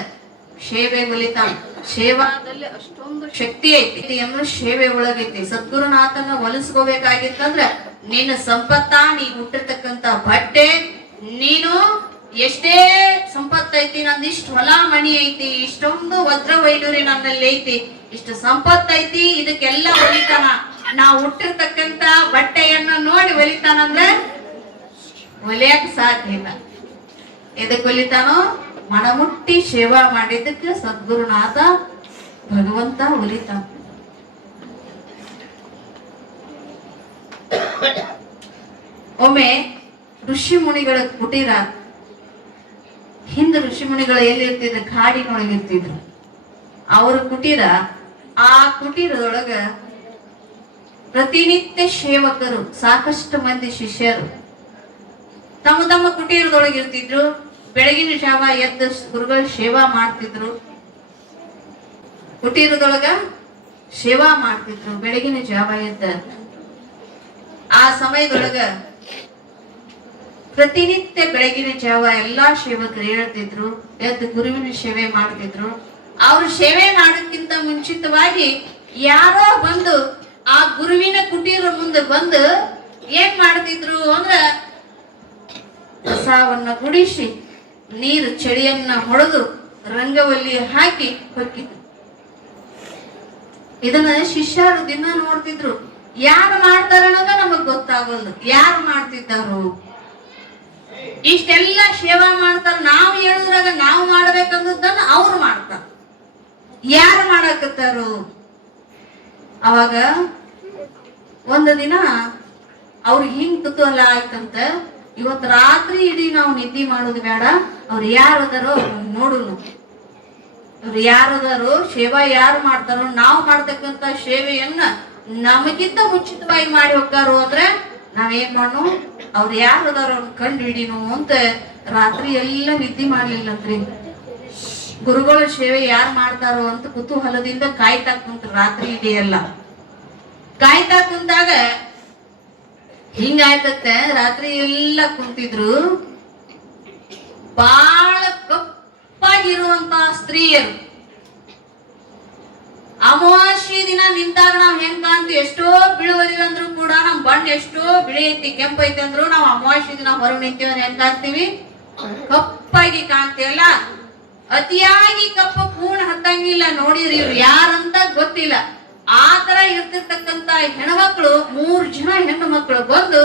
ಸೇವೆಗೆ ಒಲಿತಾನ. ಸೇವಾದಲ್ಲಿ ಅಷ್ಟೊಂದು ಶಕ್ತಿ ಐತಿ ಅಂದ್ರೆ ಸೇವೆ ಒಳಗೈತಿ. ಸದ್ಗುರುನಾಥನ ಒಲಿಸ್ಕೋಬೇಕಾಗಿತ್ತಂದ್ರೆ ನಿನ್ನ ಸಂಪತ್ತ, ನೀ ಹುಟ್ಟಿರ್ತಕ್ಕಂತ ಬಟ್ಟೆ, ನೀನು ಎಷ್ಟೇ ಸಂಪತ್ತೈತಿ, ನಂದಿಷ್ಟು ಹೊಲ ಮಣಿ ಐತಿ, ಇಷ್ಟೊಂದು ವಜ್ರ ವೈಡೂರಿ ನನ್ನಲ್ಲಿ ಐತಿ, ಇಷ್ಟು ಸಂಪತ್ತೈತಿ, ಇದಕ್ಕೆಲ್ಲ ಒಲಿತಾನ. ನಾವು ಹುಟ್ಟಿರ್ತಕ್ಕಂತ ಬಟ್ಟೆಯನ್ನ ನೋಡಿ ಒಲಿತಾನಂದ್ರೆ ಒಲಿಯಕ್ ಸಾಧ್ಯ ಇಲ್ಲ. ಎದಕ್ ಒಲಿತಾನೋ? ಮನಮುಟ್ಟಿ ಸೇವಾ ಮಾಡಿದ್ದಕ್ಕೆ ಸದ್ಗುರುನಾಥ ಭಗವಂತ ಒಲಿತಾನ. ಒಮ್ಮೆ ಋಷಿ ಮುನಿಗಳ ಕುಟೀರ, ಹಿಂದ ಋಷಿ ಮುನಿಗಳು ಎಲ್ಲಿರ್ತಿದ್ರು? ಕಾಡಿನೊಳಗಿರ್ತಿದ್ರು. ಅವ್ರ ಕುಟೀರ, ಆ ಕುಟೀರದೊಳಗ ಪ್ರತಿನಿತ್ಯ ಸೇವಕರು, ಸಾಕಷ್ಟು ಮಂದಿ ಶಿಷ್ಯರು ತಮ್ಮ ತಮ್ಮ ಕುಟೀರದೊಳಗಿರ್ತಿದ್ರು. ಬೆಳಗಿನ ಜಾವ ಎದ್ದು ಗುರುಗಳು ಸೇವಾ ಮಾಡ್ತಿದ್ರು. ಕುಟೀರದೊಳಗ ಸೇವಾ ಮಾಡ್ತಿದ್ರು ಬೆಳಗಿನ ಜಾವ ಎದ್ದ. ಆ ಸಮಯದೊಳಗ ಪ್ರತಿನಿತ್ಯ ಬೆಳಗಿನ ಜಾವ ಎಲ್ಲಾ ಸೇವಕರು ಹೇಳ್ತಿದ್ರು, ಎದ್ದು ಗುರುವಿನ ಸೇವೆ ಮಾಡ್ತಿದ್ರು. ಅವ್ರು ಸೇವೆ ಮಾಡೋಕ್ಕಿಂತ ಮುಂಚಿತವಾಗಿ ಯಾರೋ ಬಂದು ಆ ಗುರುವಿನ ಕುಟೀರ ಮುಂದೆ ಬಂದು ಏನ್ ಮಾಡ್ತಿದ್ರು ಅಂದ್ರ ಕಸವನ್ನ ಗುಡಿಸಿ, ನೀರು ಚಳಿಯನ್ನ ಹೊಡೆದು, ರಂಗವಲ್ಲಿ ಹಾಕಿ ಹೊಕ್ಕಿದ್ರು. ಇದನ್ನ ಶಿಷ್ಯರು ದಿನ ನೋಡ್ತಿದ್ರು. ಯಾರು ಮಾಡ್ತಾರ ಅನ್ನೋದ ನಮಗ್ ಗೊತ್ತಾಗಲ್ಲ. ಯಾರು ಮಾಡ್ತಿದ್ದಾರು? ಇಷ್ಟೆಲ್ಲ ಸೇವಾ ಮಾಡ್ತಾರ. ನಾವು ಹೇಳಿದ್ರಾಗ ನಾವು ಮಾಡ್ಬೇಕಂದದ್ದನ್ನ ಅವ್ರು ಮಾಡ್ತಾರ. ಯಾರು ಮಾಡಕತ್ತಾರು? ಅವಾಗ ಒಂದು ದಿನ ಅವ್ರಿಗೆ ಹಿಂಗ್ ಕುತೂಹಲ ಆಯ್ತಂತ, ಇವತ್ತು ರಾತ್ರಿ ಇಡೀ ನಾವು ನಿದ್ದೆ ಮಾಡೋದು ಬೇಡ, ಅವ್ರು ಯಾರದಾರೋ ನೋಡುನು, ಅವ್ರು ಯಾರದಾರೋ, ಸೇವಾ ಯಾರು ಮಾಡ್ತಾರೋ, ನಾವು ಮಾಡ್ತಕ್ಕಂತ ಸೇವೆಯನ್ನ ನಮಗಿಂತ ಮುಂಚಿತವಾಗಿ ಮಾಡಿ ಹೋಗ್ತಾರೋ ಅಂದ್ರೆ ನಾವೇನ್ ಮಾಡೋಣ? ಅವ್ರು ಯಾರದಾರೋ ಅವ್ರನ್ನ ಕಂಡು ಹಿಡಿನು ಅಂತ ರಾತ್ರಿ ಎಲ್ಲ ನಿದ್ದೆ ಮಾಡ್ಲಿಲ್ಲಂತ್ರಿ. ಗುರುಗಳ ಸೇವೆ ಯಾರು ಮಾಡ್ತಾರೋ ಅಂತ ಕುತೂಹಲದಿಂದ ಕಾಯ್ತಾ ಕುಂತ್ರು ರಾತ್ರಿ ಇಡೀ ಎಲ್ಲ. ಕಾಯ್ತಾ ಕುಂತಾಗ ಹಿಂಗಾಯ್ತತ್ತೆ, ರಾತ್ರಿ ಎಲ್ಲ ಕುಂತಿದ್ರು. ಬಾಳ ಕಪ್ಪಾಗಿರುವಂತ ಸ್ತ್ರೀಯರು. ಅಮಾವಾಸ್ಯೆ ದಿನ ನಿಂತಾಗ ನಾವ್ ಹೆಂಗ್ ಕಾಣ್ತೀವಿ? ಎಷ್ಟೋ ಬಿಳುವದಿವಿ ಅಂದ್ರು ಕೂಡ ನಮ್ ಬಣ್ಣ ಎಷ್ಟೋ ಬಿಳಿ ಐತಿ, ಕೆಂಪ ಐತಿ ಅಂದ್ರು ನಾವು ಅಮಾವಾಸ್ಯೆ ದಿನ ಹೊರಗೆ ನಿಂತೀವಿ ಹೆಂಗ್ ಕಾಣ್ತೀವಿ? ಕಪ್ಪಾಗಿ ಕಾಣ್ತೀವಲ್ಲ. ಅತಿಯಾಗಿ ಕಪ್ಪ ಪೂರ್ಣ ಹತ್ತಂಗಿಲ್ಲ. ನೋಡಿದ್ರಿ ಇವ್ರು ಯಾರಂತ ಗೊತ್ತಿಲ್ಲ. ಆ ತರ ಇರ್ತಿರ್ತಕ್ಕಂತ ಹೆಣ್ಮಕ್ಳು, 3 ಜನ ಹೆಣ್ಣು ಮಕ್ಕಳು ಬಂದು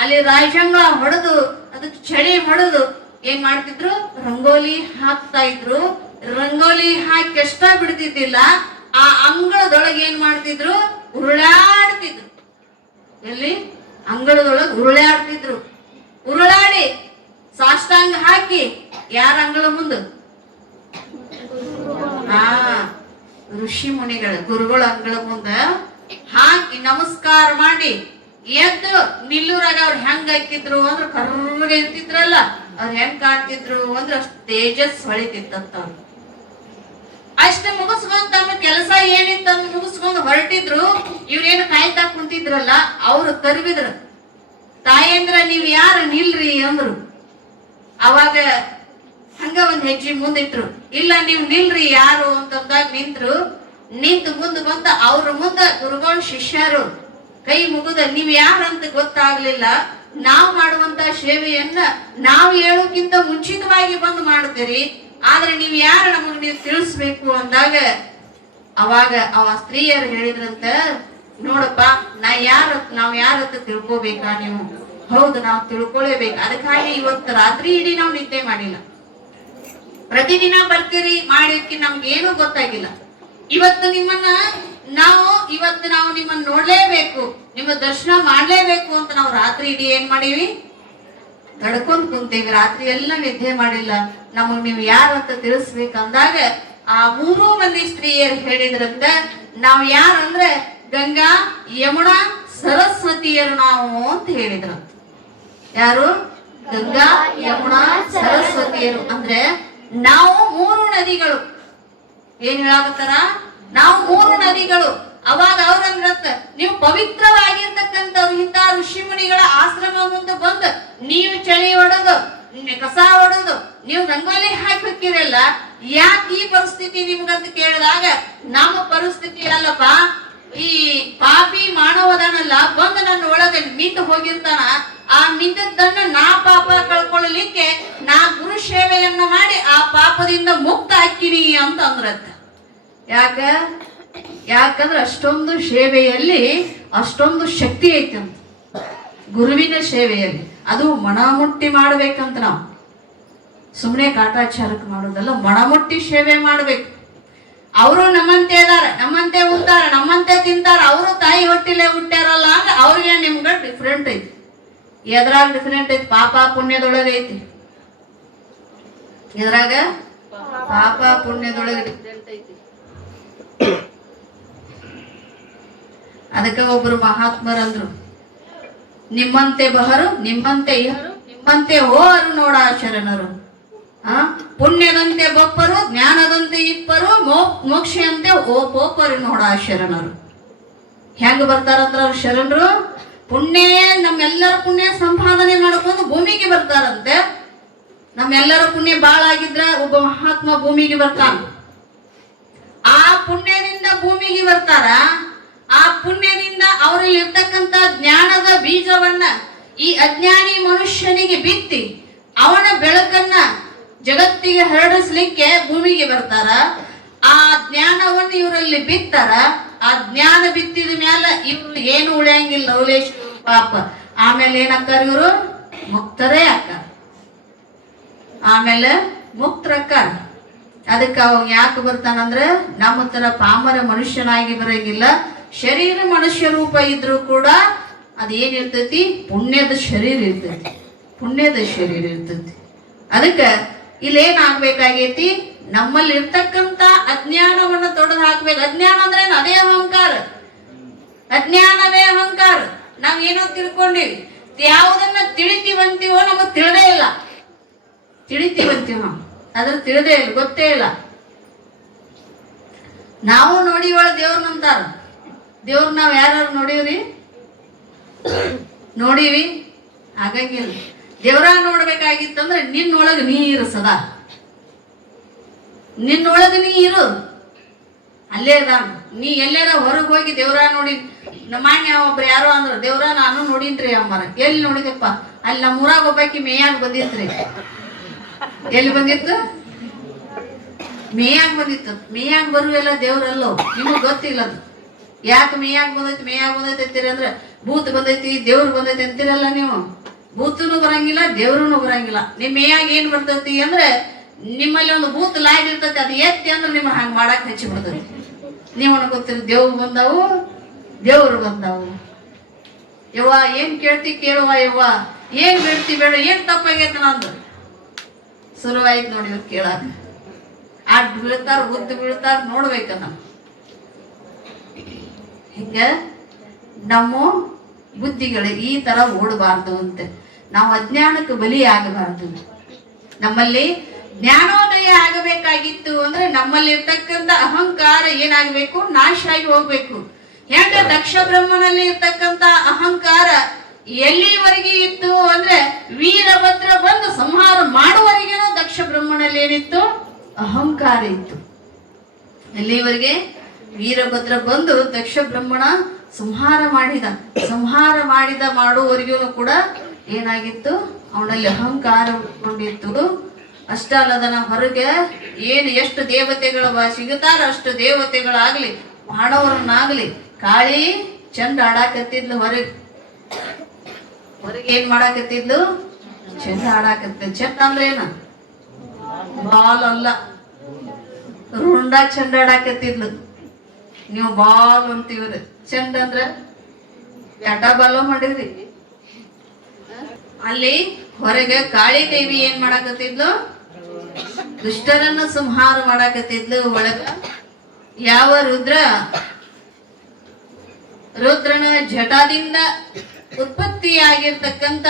ಅಲ್ಲಿ ರಾಜಂಗಳ ಹೊಡೆದು, ಅದಕ್ಕೆ ಚಳಿ ಹೊಡೆದು ಏನ್ ಮಾಡ್ತಿದ್ರು? ರಂಗೋಲಿ ಹಾಕ್ತಾ ಇದ್ರು. ರಂಗೋಲಿ ಹಾಕಿ ಕಷ್ಟ ಬಿಡ್ತಿದ್ದಿಲ್ಲ. ಆ ಅಂಗಳದೊಳಗೆ ಏನ್ ಮಾಡ್ತಿದ್ರು? ಉರುಳಾಡ್ತಿದ್ರು. ಎಲ್ಲಿ? ಅಂಗಳದೊಳಗೆ ಉರುಳಾಡ್ತಿದ್ರು. ಉರುಳಾಡಿ ಸಾಷ್ಟಾಂಗ ಹಾಕಿ ಯಾರ ಅಂಗಳ ಮುಂದೆ? ಋಷಿ ಮುನಿಗಳ ಗುರುಗಳ ಅಂಗಳ ಮುಂದ ಹಾಕಿ ನಮಸ್ಕಾರ ಮಾಡಿ ಎದ್ದು ನಿಲ್ಲೂರಾಗ ಅವ್ರು ಹೆಂಗ್ ಹಾಕಿದ್ರು ಅಂದ್ರೆ ಕರ್ರಗೆ ಇರ್ತಿದ್ರಲ್ಲ, ಅವ್ರು ಹೆಂಗ್ ಕಾಣ್ತಿದ್ರು ಅಂದ್ರೆ ಅಷ್ಟು ತೇಜಸ್ ಹೊಳಿತಿತ್ತಂತ. ಅಷ್ಟೇ ಮುಗಿಸ್ಕೊಂಡ್ ತಮ್ಮ ಕೆಲಸ ಏನಿತ್ತು ಅಂತ ಮುಗಿಸ್ಕೊಂಡು ಹೊರಟಿದ್ರು. ಇವ್ರೇನು ಕಾಯ್ತಾ ಕುಂತಿದ್ರಲ್ಲ, ಅವ್ರು ಕರ್ವಿದ್ರು, ತಾಯಂದ್ರ ನೀವ್ ಯಾರು ನಿಲ್ರಿ ಅಂದ್ರು. ಅವಾಗ ಹಂಗ ಒಂದ್ ಹೆಜ್ಜೆ ಮುಂದಿಟ್ರು. ಇಲ್ಲ ನೀವ್ ನಿಲ್ರಿ ಯಾರು ಅಂತಂದಾಗ ನಿಂತ್ರು. ನಿಂತು ಮುಂದೆ ಬಂದ ಅವ್ರ ಮುಂದ ಗುರುಗಳು ಶಿಷ್ಯರು ಕೈ ಮುಗಿದ, ನೀವ್ ಯಾರಂತ ಗೊತ್ತಾಗ್ಲಿಲ್ಲ, ನಾವ್ ಮಾಡುವಂತ ಸೇವೆಯನ್ನ ನಾವ್ ಹೇಳೋಕ್ಕಿಂತ ಮುಂಚಿತವಾಗಿ ಬಂದು ಮಾಡ್ತೀರಿ, ಆದ್ರೆ ನೀವ್ ಯಾರು ನಮಗ್ ನೀವು ತಿಳಿಸ್ಬೇಕು ಅಂದಾಗ ಅವಾಗ ಅವ ಸ್ತ್ರೀಯರು ಹೇಳಿದ್ರಂತ, ನೋಡಪ್ಪ ನಾವ್ ಯಾರತ್ತ ತಿಳ್ಕೊಬೇಕಾ ನೀವು? ಹೌದು, ನಾವು ತಿಳ್ಕೊಳ್ಳೇಬೇಕು. ಅದಕ್ಕಾಗಿ ಇವತ್ತು ರಾತ್ರಿ ಇಡೀ ನಾವು ನಿದ್ದೆ ಮಾಡಿಲ್ಲ. ಪ್ರತಿದಿನ ಬರ್ತೀರಿ ಮಾಡಿಕ್ಕೆ ನಮ್ಗೇನು ಗೊತ್ತಾಗಿಲ್ಲ. ಇವತ್ತು ನಾವು ನಿಮ್ಮನ್ನ ನೋಡ್ಲೇಬೇಕು, ನಿಮ್ಮ ದರ್ಶನ ಮಾಡ್ಲೇಬೇಕು ಅಂತ ನಾವು ರಾತ್ರಿ ಇಡೀ ಏನ್ ಮಾಡೀವಿ? ತಡ್ಕೊಂಡ್ ಕುಂತೇವಿ. ರಾತ್ರಿ ಎಲ್ಲ ನಿದ್ದೆ ಮಾಡಿಲ್ಲ. ನಮಗ್ ನೀವು ಯಾರಂತ ತಿಳಿಸ್ಬೇಕಂದಾಗ ಆ 3 ಮಂದಿ ಸ್ತ್ರೀಯರು ಹೇಳಿದ್ರಂತ, ನಾವ್ ಯಾರಂದ್ರೆ ಗಂಗಾ, ಯಮುನಾ, ಸರಸ್ವತಿಯರು ನಾವು ಅಂತ ಹೇಳಿದ್ರಂತ. ಯಾರು? ಗಂಗಾ, ಯಮುನಾ, ಸರಸ್ವತಿಯರು ಅಂದ್ರೆ ನಾವು 3 ನದಿಗಳು. ಏನ್ ಹೇಳಾಕತ್ತಾರ? ನಾವು 3 ನದಿಗಳು. ಅವಾಗ ಅವ್ರಂದ್ರತ್ತ, ನೀವು ಪವಿತ್ರವಾಗಿರ್ತಕ್ಕಂಥವ್ರು ಇಂಥ ಋಷಿ ಮುನಿಗಳ ಆಶ್ರಮ ಮುಂದೆ ಬಂದು ನೀವು ಚಳಿ ಹೊಡೋದು, ಕಸ ಹೊಡೋದು, ನೀವು ರಂಗೋಲಿ ಹಾಕಿರಲ್ಲ, ಯಾಕೆ ಈ ಪರಿಸ್ಥಿತಿ ನಿಮ್ಗಂತ ಕೇಳಿದಾಗ ನಮ್ಮ ಪರಿಸ್ಥಿತಿ ಅಲ್ಲಪ್ಪ, ಈ ಪಾಪಿ ಮಾನವದನಲ್ಲ ಬಂದು ನನ್ನ ಒಳಗೆ ನಿಂತು ಹೋಗಿರ್ತಾನ, ಆ ನಿಂತದ್ದನ್ನ ನಾ ಪಾಪ ಕಳ್ಕೊಳ್ಳಲಿಕ್ಕೆ ನಾ ಗುರು ಸೇವೆಯನ್ನ ಮಾಡಿ ಆ ಪಾಪದಿಂದ ಮುಕ್ತ ಹಾಕಿನಿ ಅಂತ ಅಂದ್ರತ್ತ. ಯಾಕಂದ್ರೆ ಅಷ್ಟೊಂದು ಸೇವೆಯಲ್ಲಿ ಅಷ್ಟೊಂದು ಶಕ್ತಿ ಐತೆ ಅಂತ, ಗುರುವಿನ ಸೇವೆಯಲ್ಲಿ. ಅದು ಮನಮುಟ್ಟಿ ಮಾಡ್ಬೇಕಂತ. ನಾವು ಸುಮ್ಮನೆ ಕಾಟಾಚಾರಕ್ಕೆ ಮಾಡೋದಲ್ಲ, ಮನಮುಟ್ಟಿ ಸೇವೆ ಮಾಡ್ಬೇಕು. ಅವರು ನಮ್ಮಂತೆ ಅದಾರ, ನಮ್ಮಂತೆ ಉಂಟಾರ, ನಮ್ಮಂತೆ ತಿಂತಾರ, ಅವರು ತಾಯಿ ಹೊಟ್ಟಿಲೆ ಹುಟ್ಟ್ಯಾರಲ್ಲ ಅಂದ್ರೆ ಅವ್ರಿಗೆ ನಿಮ್ಗೆ ಡಿಫ್ರೆಂಟ್ ಐತಿ. ಎದ್ರಾಗ ಡಿಫ್ರೆಂಟ್ ಐತಿ? ಪಾಪ ಪುಣ್ಯದೊಳಗೆ ಐತಿ. ಎದ್ರಾಗ? ಪಾಪ ಪುಣ್ಯದೊಳಗೆ ಡಿಫ್ರೆಂಟ್ ಐತಿ. ಅದಕ್ಕೆ ಒಬ್ರು ಮಹಾತ್ಮರಂದ್ರು, ನಿಮ್ಮಂತೆ ಬಹರು, ನಿಮ್ಮಂತೆ ಇಹರು, ನಿಮ್ಮಂತೆ ಹೋರು ನೋಡ ಶರಣರು. ಪುಣ್ಯದಂತೆ ಬಪ್ಪರು, ಜ್ಞಾನದಂತೆ ಇಪ್ಪರು, ಮೋಕ್ಷಂತೆ ಪೋಪರು ನೋಡ ಶರಣರು. ಹೆಂಗ ಬರ್ತಾರಂದ್ರ ಅವ್ರು ಶರಣರು? ನಮ್ಮೆಲ್ಲರ ಪುಣ್ಯ ಸಂಪಾದನೆ ಮಾಡ್ಕೊಂಡು ಭೂಮಿಗೆ ಬರ್ತಾರಂತೆ. ನಮ್ಮೆಲ್ಲರ ಪುಣ್ಯ ಬಾಳ ಆಗಿದ್ರ ಒಬ್ಬ ಮಹಾತ್ಮ ಭೂಮಿಗೆ ಬರ್ತಾನ. ಆ ಪುಣ್ಯದಿಂದ ಭೂಮಿಗೆ ಬರ್ತಾರ. ಆ ಪುಣ್ಯದಿಂದ ಅವರಲ್ಲಿ ಇರ್ತಕ್ಕಂಥ ಜ್ಞಾನದ ಬೀಜವನ್ನ ಈ ಅಜ್ಞಾನಿ ಮನುಷ್ಯನಿಗೆ ಬಿತ್ತಿ ಅವನ ಬೆಳಕನ್ನ ಜಗತ್ತಿಗೆ ಹರಡಿಸ್ಲಿಕ್ಕೆ ಭೂಮಿಗೆ ಬರ್ತಾರ. ಆ ಜ್ಞಾನವನ್ನು ಇವರಲ್ಲಿ ಬಿತ್ತಾರ. ಆ ಜ್ಞಾನ ಬಿತ್ತಿದ ಮೇಲೆ ಇವ್ರು ಏನು ಉಳಿಯಂಗಿಲ್ಲ, ಲವಲೇಶ್ ಪಾಪ. ಆಮೇಲೆ ಏನಕ್ಕಾರ? ಇವರು ಮುಕ್ತರೇ ಅಕ್ಕಾರ. ಆಮೇಲೆ ಮುಕ್ತರಕ್ಕಾರ. ಅದಕ್ಕೆ ಅವ ಯಾಕೆ ಬರ್ತಾನಂದ್ರೆ ನಮ್ಮ ತರ ಪಾಮರ ಮನುಷ್ಯನಾಗಿ ಬರಂಗಿಲ್ಲ. ಶರೀರ ಮನುಷ್ಯ ರೂಪ ಇದ್ರೂ ಕೂಡ ಅದೇನಿರ್ತೈತಿ? ಪುಣ್ಯದ ಶರೀರ ಇರ್ತೈತಿ, ಪುಣ್ಯದ ಶರೀರ ಇರ್ತೈತಿ. ಅದಕ್ಕೆ ಇಲ್ಲೇನಾಗ್ಬೇಕಾಗೈತಿ? ನಮ್ಮಲ್ಲಿ ಇರ್ತಕ್ಕಂಥ ಅಜ್ಞಾನವನ್ನ ತೊಡೆದು ಹಾಕ್ಬೇಕು. ಅಜ್ಞಾನ ಅಂದ್ರೆ ಅದೇ ಅಹಂಕಾರ. ಅಜ್ಞಾನವೇ ಅಹಂಕಾರ. ನಾವೇನೋ ತಿಳ್ಕೊಂಡಿವಿ, ಯಾವುದನ್ನ ತಿಳಿತೀವಂತೀವೋ ನಮಗ್ ತಿಳಿದೇ ಇಲ್ಲ. ತಿಳಿತೀವಂತೀವ ನಾವು, ಅದ್ರ ತಿಳಿದೇ ಇಲ್ಲ, ಗೊತ್ತೇ ಇಲ್ಲ. ನಾವು ನೋಡಿವಳ ದೇವ್ರನ್ನಂತಾರ. ದೇವ್ರ ನಾವ್ ಯಾರು ನೋಡೀವ್ರಿ? ನೋಡೀವಿ? ಹಾಗಂಗಿಲ್ಲ. ದೇವ್ರ ನೋಡ್ಬೇಕಾಗಿತ್ತಂದ್ರೆ ನಿನ್ನೊಳಗ ನೀರು ಸದಾ, ನಿನ್ನೊಳಗ ನೀರು ಅಲ್ಲೇ ಅದ. ನೀ ಎಲ್ಲೇದ ಹೊರಗೆ ಹೋಗಿ ದೇವ್ರ ನೋಡಿ. ಮಾನ್ಯ ಒಬ್ರು ಯಾರೋ ಅಂದ್ರ, ದೇವ್ರ ನಾನು ನೋಡಿನ್ರಿ ಅಮ್ಮರ. ಎಲ್ಲಿ ನೋಡಿದಪ್ಪ? ಅಲ್ಲಿ ನಮ್ಮೂರಾಗ ಒಬ್ಬಾಕಿ ಮೇಯಾಗ ಬಂದಿತ್ರಿ. ಎಲ್ಲಿ ಬಂದಿತ್ತು? ಮೇಯಾಗ ಬಂದಿತ್ತು. ಮೇಯಾಗ ಬರುವೆಲ್ಲ ದೇವ್ರಲ್ಲೋ, ನಿಮಗ್ ಗೊತ್ತಿಲ್ಲ ಅದು. ಯಾಕೆ ಮೇಯಾಗ ಬಂದೈತಿ ಅಂತೀರಿ ಅಂದ್ರೆ, ಭೂತ್ ಬಂದೈತಿ, ದೇವ್ರು ಬಂದೈತಿ ಅಂತೀರಲ್ಲ ನೀವು. ಭೂತನು ಬರಂಗಿಲ್ಲ, ದೇವ್ರೂ ಬರಂಗಿಲ್ಲ. ನಿಮ್ ಮೇಯಾಗ ಏನ್ ಬರ್ತೈತಿ ಅಂದ್ರೆ, ನಿಮ್ಮಲ್ಲಿ ಒಂದು ಭೂತ್ ಲಾಯ್ ಇರ್ತೈತಿ, ಅದು ಎತ್ತಿ ಅಂದ್ರೆ ನಿಮ್ಮ ಹಂಗ ಮಾಡಕ್ ಹಚ್ಚಿ ಬಿಡ್ತೈತಿ. ನೀವು ಅನ್ಕೋತೀರಿ ದೇವ್ರು ಬಂದಾವು, ದೇವ್ರು ಬಂದಾವು. ಯವ್ವ ಏನ್ ಕೇಳ್ತಿ ಕೇಳುವ, ಯವ್ವ ಏನ್ ಬಿಡ್ತಿ ಬೇಡ, ಏನ್ ತಪ್ಪಾಗೈತೆ ನಂದು. ಶುರುವಾಯ್ತು ನೋಡಿ ಇವ್ರು ಕೇಳಾಕ. ಅಡ್ ಬೀಳ್ತಾರ, ಉದ್ದು ಬೀಳ್ತಾರ, ನೋಡ್ಬೇಕನ್ನ. ಹಿಂಗ ನಮ್ಮ ಬುದ್ಧಿಗಳು ಈ ತರ ಓಡಬಾರ್ದು ಅಂತ. ನಾವು ಅಜ್ಞಾನಕ್ಕೆ ಬಲಿ ಆಗಬಾರ್ದು. ನಮ್ಮಲ್ಲಿ ಜ್ಞಾನೋದಯ ಆಗಬೇಕಾಗಿತ್ತು ಅಂದ್ರೆ ನಮ್ಮಲ್ಲಿ ಇರ್ತಕ್ಕಂಥ ಅಹಂಕಾರ ಏನಾಗಬೇಕು, ನಾಶ ಆಗಿ ಹೋಗ್ಬೇಕು. ಹೆಂಗ ದಕ್ಷ ಬ್ರಹ್ಮನಲ್ಲಿ ಇರ್ತಕ್ಕಂಥ ಅಹಂಕಾರ ಎಲ್ಲಿವರೆಗೆ ಇತ್ತು ಅಂದ್ರೆ ವೀರಭದ್ರ ಬಂದು ಸಂಹಾರ ಮಾಡುವವರೆಗೇನೋ ದಕ್ಷ ಬ್ರಹ್ಮನಲ್ಲಿ ಏನಿತ್ತು, ಅಹಂಕಾರ ಇತ್ತು. ಎಲ್ಲಿವರೆಗೆ ವೀರಭದ್ರ ಬಂದು ದಕ್ಷ ಬ್ರಹ್ಮಣ ಸಂಹಾರ ಮಾಡಿದ ಮಾಡುವವರೆಗೂ ಕೂಡ ಏನಾಗಿತ್ತು, ಅವನಲ್ಲಿ ಅಹಂಕಾರ ಉಟ್ಕೊಂಡಿತ್ತು. ಅಷ್ಟ ಅಲ್ಲದನ ಹೊರಗೆ ಏನು ಎಷ್ಟು ದೇವತೆಗಳ ಸಿಗುತ್ತಾರ ಅಷ್ಟು ದೇವತೆಗಳಾಗ್ಲಿ ಮಾಡವರನ್ನಾಗ್ಲಿ ಕಾಳಿ ಚಂದ ಆಡಾಕತ್ತಿದ್ಲು. ಹೊರಗೆ ಏನ್ ಮಾಡಾಕತ್ತಿದ್ಲು, ಚಂದ ಆಡಾಕತ್ತ. ಚೆಂದ ಅಂದ್ರೆ ಏನ, ಬಾಲ್ ಅಲ್ಲ, ರುಂಡ ಚಂದ ಆಡಾಕತ್ತಿದ್ಲು. ನೀವು ಬಾಲ್ ಅಂತೀವ್ರಿ, ಚಂದ ಅಂದ್ರ ಎಟ ಬಾಲ್ ಮಾಡಿದ್ರಿ. ಅಲ್ಲಿ ಹೊರಗೆ ಕಾಳಿ ದೇವಿ ಏನ್ ಮಾಡಾಕತ್ತಿದ್ಲು, ದುಷ್ಟರನ್ನ ಸಂಹಾರ ಮಾಡಾಕತ್ತಿದ್ಲು. ಒಳಗ ಯಾವ ರುದ್ರನ ಜಟಾದಿಂದ ಉತ್ಪತ್ತಿಯಾಗಿರ್ತಕ್ಕಂತ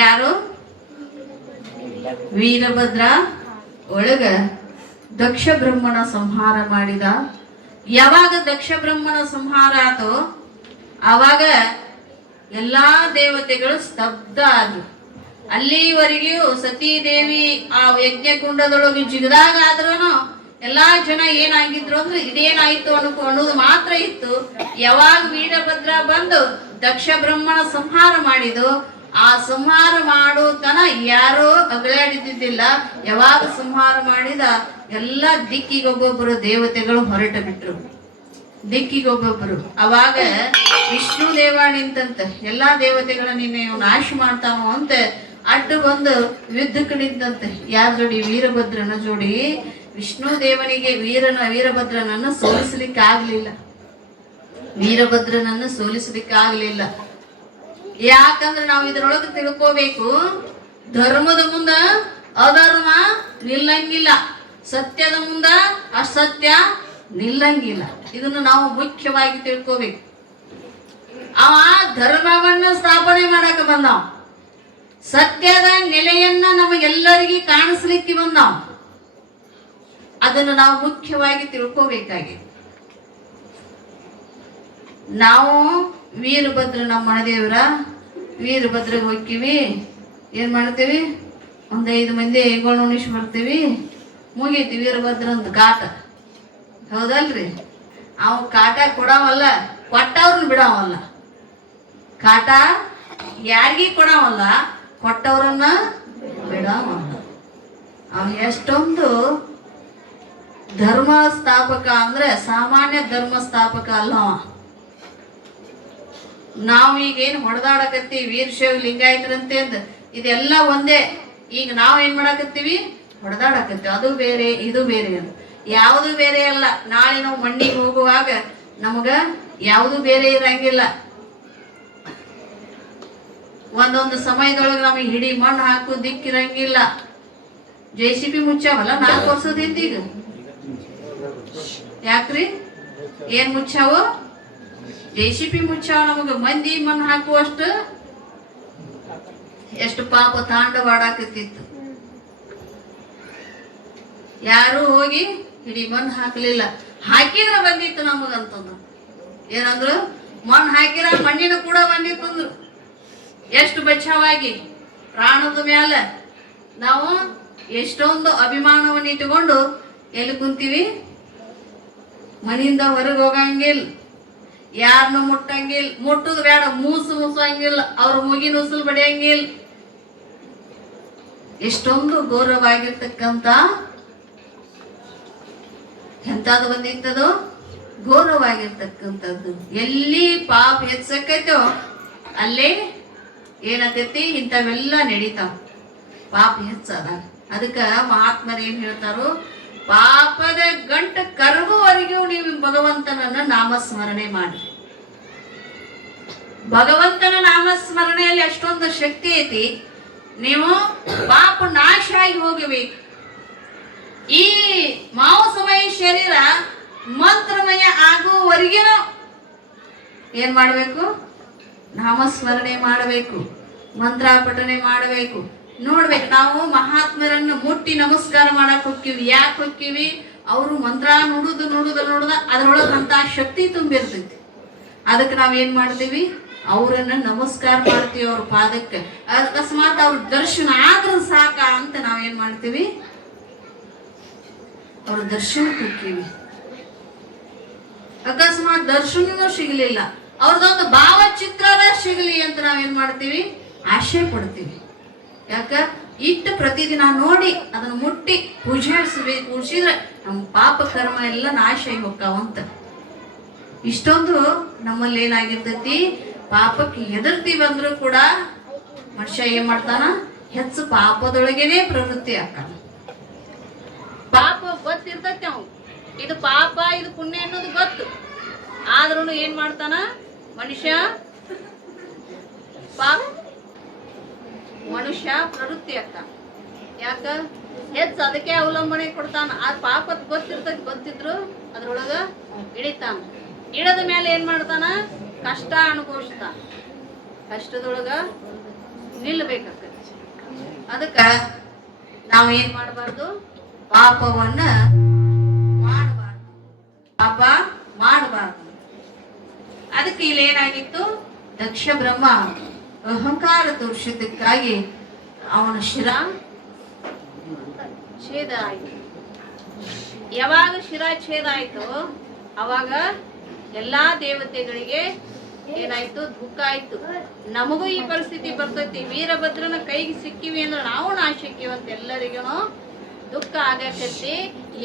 ಯಾರು ವೀರಭದ್ರ ಒಳಗ ದಕ್ಷ ಬ್ರಹ್ಮನ ಸಂಹಾರ ಮಾಡಿದ. ಯಾವಾಗ ದಕ್ಷ ಬ್ರಹ್ಮನ ಸಂಹಾರ ಆತೋ ಆವಾಗ ಎಲ್ಲಾ ದೇವತೆಗಳು ಸ್ತಬ್ಧ ಆದ್ರು. ಅಲ್ಲಿವರೆಗೂ ಸತೀದೇವಿ ಆ ಯಜ್ಞ ಕುಂಡದೊಳಗೆ ಜಿಗದಾಗ ಆದ್ರೂ ಎಲ್ಲಾ ಜನ ಏನಾಗಿದ್ರು ಅಂದ್ರೆ ಇದೇನಾಯ್ತು ಅನ್ನೋದು ಮಾತ್ರ ಇತ್ತು. ಯಾವಾಗ ವೀರಭದ್ರ ಬಂದು ದಕ್ಷ ಬ್ರಹ್ಮನ ಸಂಹಾರ ಮಾಡಿದು, ಆ ಸಂಹಾರ ಮಾಡೋ ತನ ಯಾರೋ ಅಗಲಾಡಿದ್ದಿಲ್ಲ. ಯಾವಾಗ ಸಂಹಾರ ಮಾಡಿದ ಎಲ್ಲ ದಿಕ್ಕಿಗೊಬ್ಬೊಬ್ಬರು ದೇವತೆಗಳು ಹೊರಟು ಬಿಟ್ರು, ದಿಕ್ಕಿಗೊಬ್ಬೊಬ್ಬರು. ಅವಾಗ ವಿಷ್ಣು ದೇವ ನಿಂತಂತ ಎಲ್ಲಾ ದೇವತೆಗಳ ನಿನ್ನೆ ನಾಶ ಮಾಡ್ತಾನೋ ಅಂತ ಅಡ್ಡು ಬಂದು ಯುದ್ಧಕ್ಕೆ ನಿಂತಂತೆ. ಯಾರ ಜೋಡಿ, ವೀರಭದ್ರನ ಜೋಡಿ. ವಿಷ್ಣು ದೇವನಿಗೆ ವೀರಭದ್ರನನ್ನ ಸೋಲಿಸ್ಲಿಕ್ಕೆ ಆಗ್ಲಿಲ್ಲ, ವೀರಭದ್ರನನ್ನ ಸೋಲಿಸ್ಲಿಕ್ಕೆ ಆಗ್ಲಿಲ್ಲ. ಯಾಕಂದ್ರೆ ನಾವು ಇದ್ರೊಳಗೆ ತಿಳ್ಕೋಬೇಕು, ಧರ್ಮದ ಮುಂದ ಅಧರ್ಮ ನಿಲ್ಲಂಗಿಲ್ಲ, ಸತ್ಯದ ಮುಂದ ಅಸತ್ಯ ನಿಲ್ಲಂಗಿಲ್ಲ. ಇದನ್ನು ನಾವು ಮುಖ್ಯವಾಗಿ ತಿಳ್ಕೋಬೇಕು. ಅವ ಧರ್ಮವನ್ನ ಸ್ಥಾಪನೆ ಮಾಡಕ ಬಂದಾವ, ಸತ್ಯದ ನೆಲೆಯನ್ನ ನಮಗೆಲ್ಲರಿಗೆ ಕಾಣಿಸ್ಲಿಕ್ಕೆ ಬಂದಾವ. ಅದನ್ನು ನಾವು ಮುಖ್ಯವಾಗಿ ತಿಳ್ಕೋಬೇಕಾಗಿದೆ. ನಾವು ವೀರಭದ್ರ ನಮ್ಮ ಮನೆದೇವ್ರ ವೀರಭದ್ರಗೆ ಹೋಗ್ತೀವಿ, ಏನ್ ಮಾಡ್ತೀವಿ, 1-5 ಮಂದಿ ಹೆಂಗಳು ಉಣಿಸಿ ಬರ್ತೀವಿ, ಮುಗೀತಿ ವೀರಭದ್ರ ಅಂತ ಕಾಟ. ಹೌದಲ್ರಿ? ಅವ ಕಾಟ ಕೊಡವಲ್ಲ, ಕೊಟ್ಟವ್ರನ್ನ ಬಿಡವಲ್ಲ. ಕಾಟ ಯಾರಿಗಿ ಕೊಡವಲ್ಲ, ಕೊಟ್ಟವ್ರನ್ನ ಬಿಡವಲ್ಲ. ಅವ ಎಷ್ಟೊಂದು ಧರ್ಮ ಸ್ಥಾಪಕ ಅಂದ್ರೆ ಸಾಮಾನ್ಯ ಧರ್ಮ ಸ್ಥಾಪಕ ಅಲ್ಲ ಅವ. ನಾವು ಈಗೇನು ಹೊಡೆದಾಡಕತ್ತೀವಿ ವೀರಶೈವ ಲಿಂಗಾಯತರಂತೆ ಅಂದ, ಇದೆಲ್ಲ ಒಂದೇ. ಈಗ ನಾವು ಏನ್ ಮಾಡಾಕತ್ತೀವಿ, ಹೊಡೆದಾಡಕತ್ತೀವಿ. ಅದು ಬೇರೆ ಇದು ಬೇರೆ ಅಂತ. ಯಾವುದು ಬೇರೆ ಅಲ್ಲ. ನಾಳೆ ನಾವು ಮಣ್ಣಿಗೆ ಹೋಗುವಾಗ ನಮಗ ಯಾವುದು ಬೇರೆ ಇರಂಗಿಲ್ಲ. ಒಂದೊಂದು ಸಮಯದೊಳಗೆ ನಮಗೆ ಹಿಡಿ ಮಣ್ಣು ಹಾಕು ದಿಕ್ಕಿರಂಗಿಲ್ಲ. JCB ಮುಚ್ಚಾವಲ್ಲ 4 ವರ್ಷದ ಹಿಂದೆ. ಈಗ ಯಾಕ್ರಿ, ಏನ್ ಮುಚ್ಚಾವು? JCB ಮುಚ್ಚಾವ. ನಮಗ ಮಂದಿ ಮಣ್ಣು ಹಾಕುವಷ್ಟು ಎಷ್ಟು ಪಾಪ ತಾಂಡವಾಡಾಕತ್ತಿತ್ತು. ಯಾರು ಹೋಗಿ ಹಿಡಿ ಮಣ್ಣು ಹಾಕ್ಲಿಲ್ಲ. ಹಾಕಿದ್ರ ಬಂದಿತ್ತು ನಮಗಂತಂದ್ರು. ಏನಂದ್ರು, ಮಣ್ಣು ಹಾಕಿರ ಮಣ್ಣಿನ ಕೂಡ ಬಂದಿತ್ತಂದ್ರು. ಎಷ್ಟು ಬಚಾವಾಗಿ ಪ್ರಾಣದ ಮ್ಯಾಲ ನಾವು ಎಷ್ಟೊಂದು ಅಭಿಮಾನವನ್ನು ಇಟ್ಟುಕೊಂಡು ಎಲ್ಲಿ ಕುಂತೀವಿ, ಮನೆಯಿಂದ ಹೊರಗೆ ಹೋಗಂಗಿಲ್ಲ, ಯಾರನ್ನು ಮುಟ್ಟಂಗಿಲ್ಲ. ಮುಟ್ಟುದು ಬೇಡ, ಮೂಸಂಗಿಲ್ಲ, ಅವ್ರ ಮುಗಿನ ಉಸುಲು ಬಡಿಯಂಗಿಲ್ಲ. ಎಷ್ಟೊಂದು ಗೌರವಾಗಿರ್ತಕ್ಕಂಥ ಎಂತಾದು ಬಂದಿತ್ತದು, ಗೌರವಾಗಿರ್ತಕ್ಕಂಥದ್ದು. ಎಲ್ಲಿ ಪಾಪ ಹೆಚ್ಚಕೈತೋ ಅಲ್ಲೇ ಏನಾಕೈತಿ, ಇಂಥವೆಲ್ಲ ನಡೀತಾವ. ಪಾಪ ಹೆಚ್ಚದ. ಅದಕ್ಕೆ ಮಹಾತ್ಮರು ಏನ್ ಹೇಳ್ತಾರೋ, ಪಾಪದ ಗಂಟು ಕರಗುವವರೆಗೂ ನೀವು ಭಗವಂತನನ್ನ ನಾಮಸ್ಮರಣೆ ಮಾಡಿ. ಭಗವಂತನ ನಾಮಸ್ಮರಣೆಯಲ್ಲಿ ಅಷ್ಟೊಂದು ಶಕ್ತಿ ಐತಿ. ನೀವು ಪಾಪ ನಾಶ ಆಗಿ ಹೋಗಬೇಕು. ಈ ಮಾಂಸಮಯ ಶರೀರ ಮಂತ್ರಮಯ ಆಗುವವರೆಗಿನ ಏನ್ ಮಾಡಬೇಕು? ನಾಮಸ್ಮರಣೆ ಮಾಡಬೇಕು, ಮಂತ್ರ ಪಠನೆ ಮಾಡಬೇಕು. ನೋಡ್ಬೇಕು, ನಾವು ಮಹಾತ್ಮರನ್ನು ಮುಟ್ಟಿ ನಮಸ್ಕಾರ ಮಾಡಕ್ ಹೋಗ್ತೀವಿ. ಯಾಕೆ ಹೋಗ್ತೀವಿ? ಅವರು ಮಂತ್ರ ನುಡುದು ಅದ್ರೊಳಗೆ ಅಂತ ಶಕ್ತಿ ತುಂಬಿರ್ತೈತಿ. ಅದಕ್ಕೆ ನಾವೇನ್ ಮಾಡ್ತೀವಿ? ಅವರನ್ನ ನಮಸ್ಕಾರ ಮಾಡ್ತೀವಿ, ಅವ್ರ ಪಾದಕ್ಕೆ. ಅಕಸ್ಮಾತ್ ಅವ್ರ ದರ್ಶನ ಆದ್ರೂ ಸಾಕ ಅಂತ ನಾವೇನ್ ಮಾಡ್ತೀವಿ? ಅವ್ರ ದರ್ಶನಕ್ಕೆ ಹೋಗ್ತೀವಿ. ಅಕಸ್ಮಾತ್ ದರ್ಶನನೂ ಸಿಗಲಿಲ್ಲ, ಅವ್ರದೊಂದು ಭಾವಚಿತ್ರದ ಸಿಗಲಿ ಅಂತ ನಾವೇನ್ ಮಾಡ್ತೀವಿ? ಆಶೆ ಪಡ್ತೀವಿ. ಯಾಕ? ಇಟ್ಟು ಪ್ರತಿದಿನ ನೋಡಿ ಅದನ್ನ ಮುಟ್ಟಿ ಪೂಜಿಸಿದ್ರೆ ನಮ್ಮ ಪಾಪ ಕರ್ಮ ಎಲ್ಲ ನಾಶ ಆಗಿ ಹೋಗ್ತಾವಂತ. ಇಷ್ಟೊಂದು ನಮ್ಮಲ್ಲಿ ಏನಾಗಿರ್ತೈತಿ? ಪಾಪಕ್ಕೆ ಹೆದರ್ತೀವಿ ಅಂದ್ರೂ ಕೂಡ ಮನುಷ್ಯ ಏನ್ ಮಾಡ್ತಾನ? ಹೆಚ್ಚು ಪಾಪದೊಳಗೇನೆ ಪ್ರವೃತ್ತಿ ಆಗ್ತಾನ. ಪಾಪ ಗೊತ್ತಿರ್ತೈತಿ ಅವ್, ಇದು ಪಾಪ ಇದು ಪುಣ್ಯ ಅನ್ನೋದು ಗೊತ್ತು. ಆದ್ರೂ ಏನ್ ಮಾಡ್ತಾನ ಮನುಷ್ಯ? ಮನುಷ್ಯ ಪ್ರವೃತ್ತಿ ಆಗ್ತಾನ. ಯಾಕ? ಹೆಚ್ಚು ಅದಕ್ಕೆ ಅವಲಂಬನೆ ಕೊಡ್ತಾನ. ಆ ಪಾಪದ ಗೊತ್ತಿದ್ರು ಅದ್ರೊಳಗ ಇಳಿತಾನ. ಇಳದ ಮೇಲೆ ಏನ್ ಮಾಡ್ತಾನ? ಕಷ್ಟ ಅನುಭವಿಸ್ತಾನ. ಕಷ್ಟದೊಳಗ ನಿಲ್ಬೇಕಾಗ್ತದೆ. ಅದಕ್ಕ ನಾವು ಏನ್ ಮಾಡಬಾರ್ದು? ಪಾಪವನ್ನ ಮಾಡಬಾರ್ದು, ಪಾಪ ಮಾಡಬಾರ್ದು. ಅದಕ್ಕೆ ಇಲ್ಲಿ ಏನಾಗಿತ್ತು? ದಕ್ಷ ಬ್ರಹ್ಮ ಅಹಂಕಾರ ತೋರಿಸಿದ್ದಕ್ಕಾಗಿ ಅವನ ಶಿರ ಛೇದ ಆಯ್ತು. ಯಾವಾಗ ಶಿರ ಛೇದ ಆಯ್ತು ಅವಾಗ ಎಲ್ಲಾ ದೇವತೆಗಳಿಗೆ ಏನಾಯ್ತು? ದುಃಖ ಆಯ್ತು. ನಮಗೂ ಈ ಪರಿಸ್ಥಿತಿ ಬರ್ತೈತಿ. ವೀರಭದ್ರನ ಕೈಗೆ ಸಿಕ್ಕಿವಿ ಅಂದ್ರೆ ನಾವು ನಾಶಕ್ಕಿವಿ ಅಂತ ಎಲ್ಲರಿಗೂ ದುಃಖ ಆಗಕತ್ತಿ.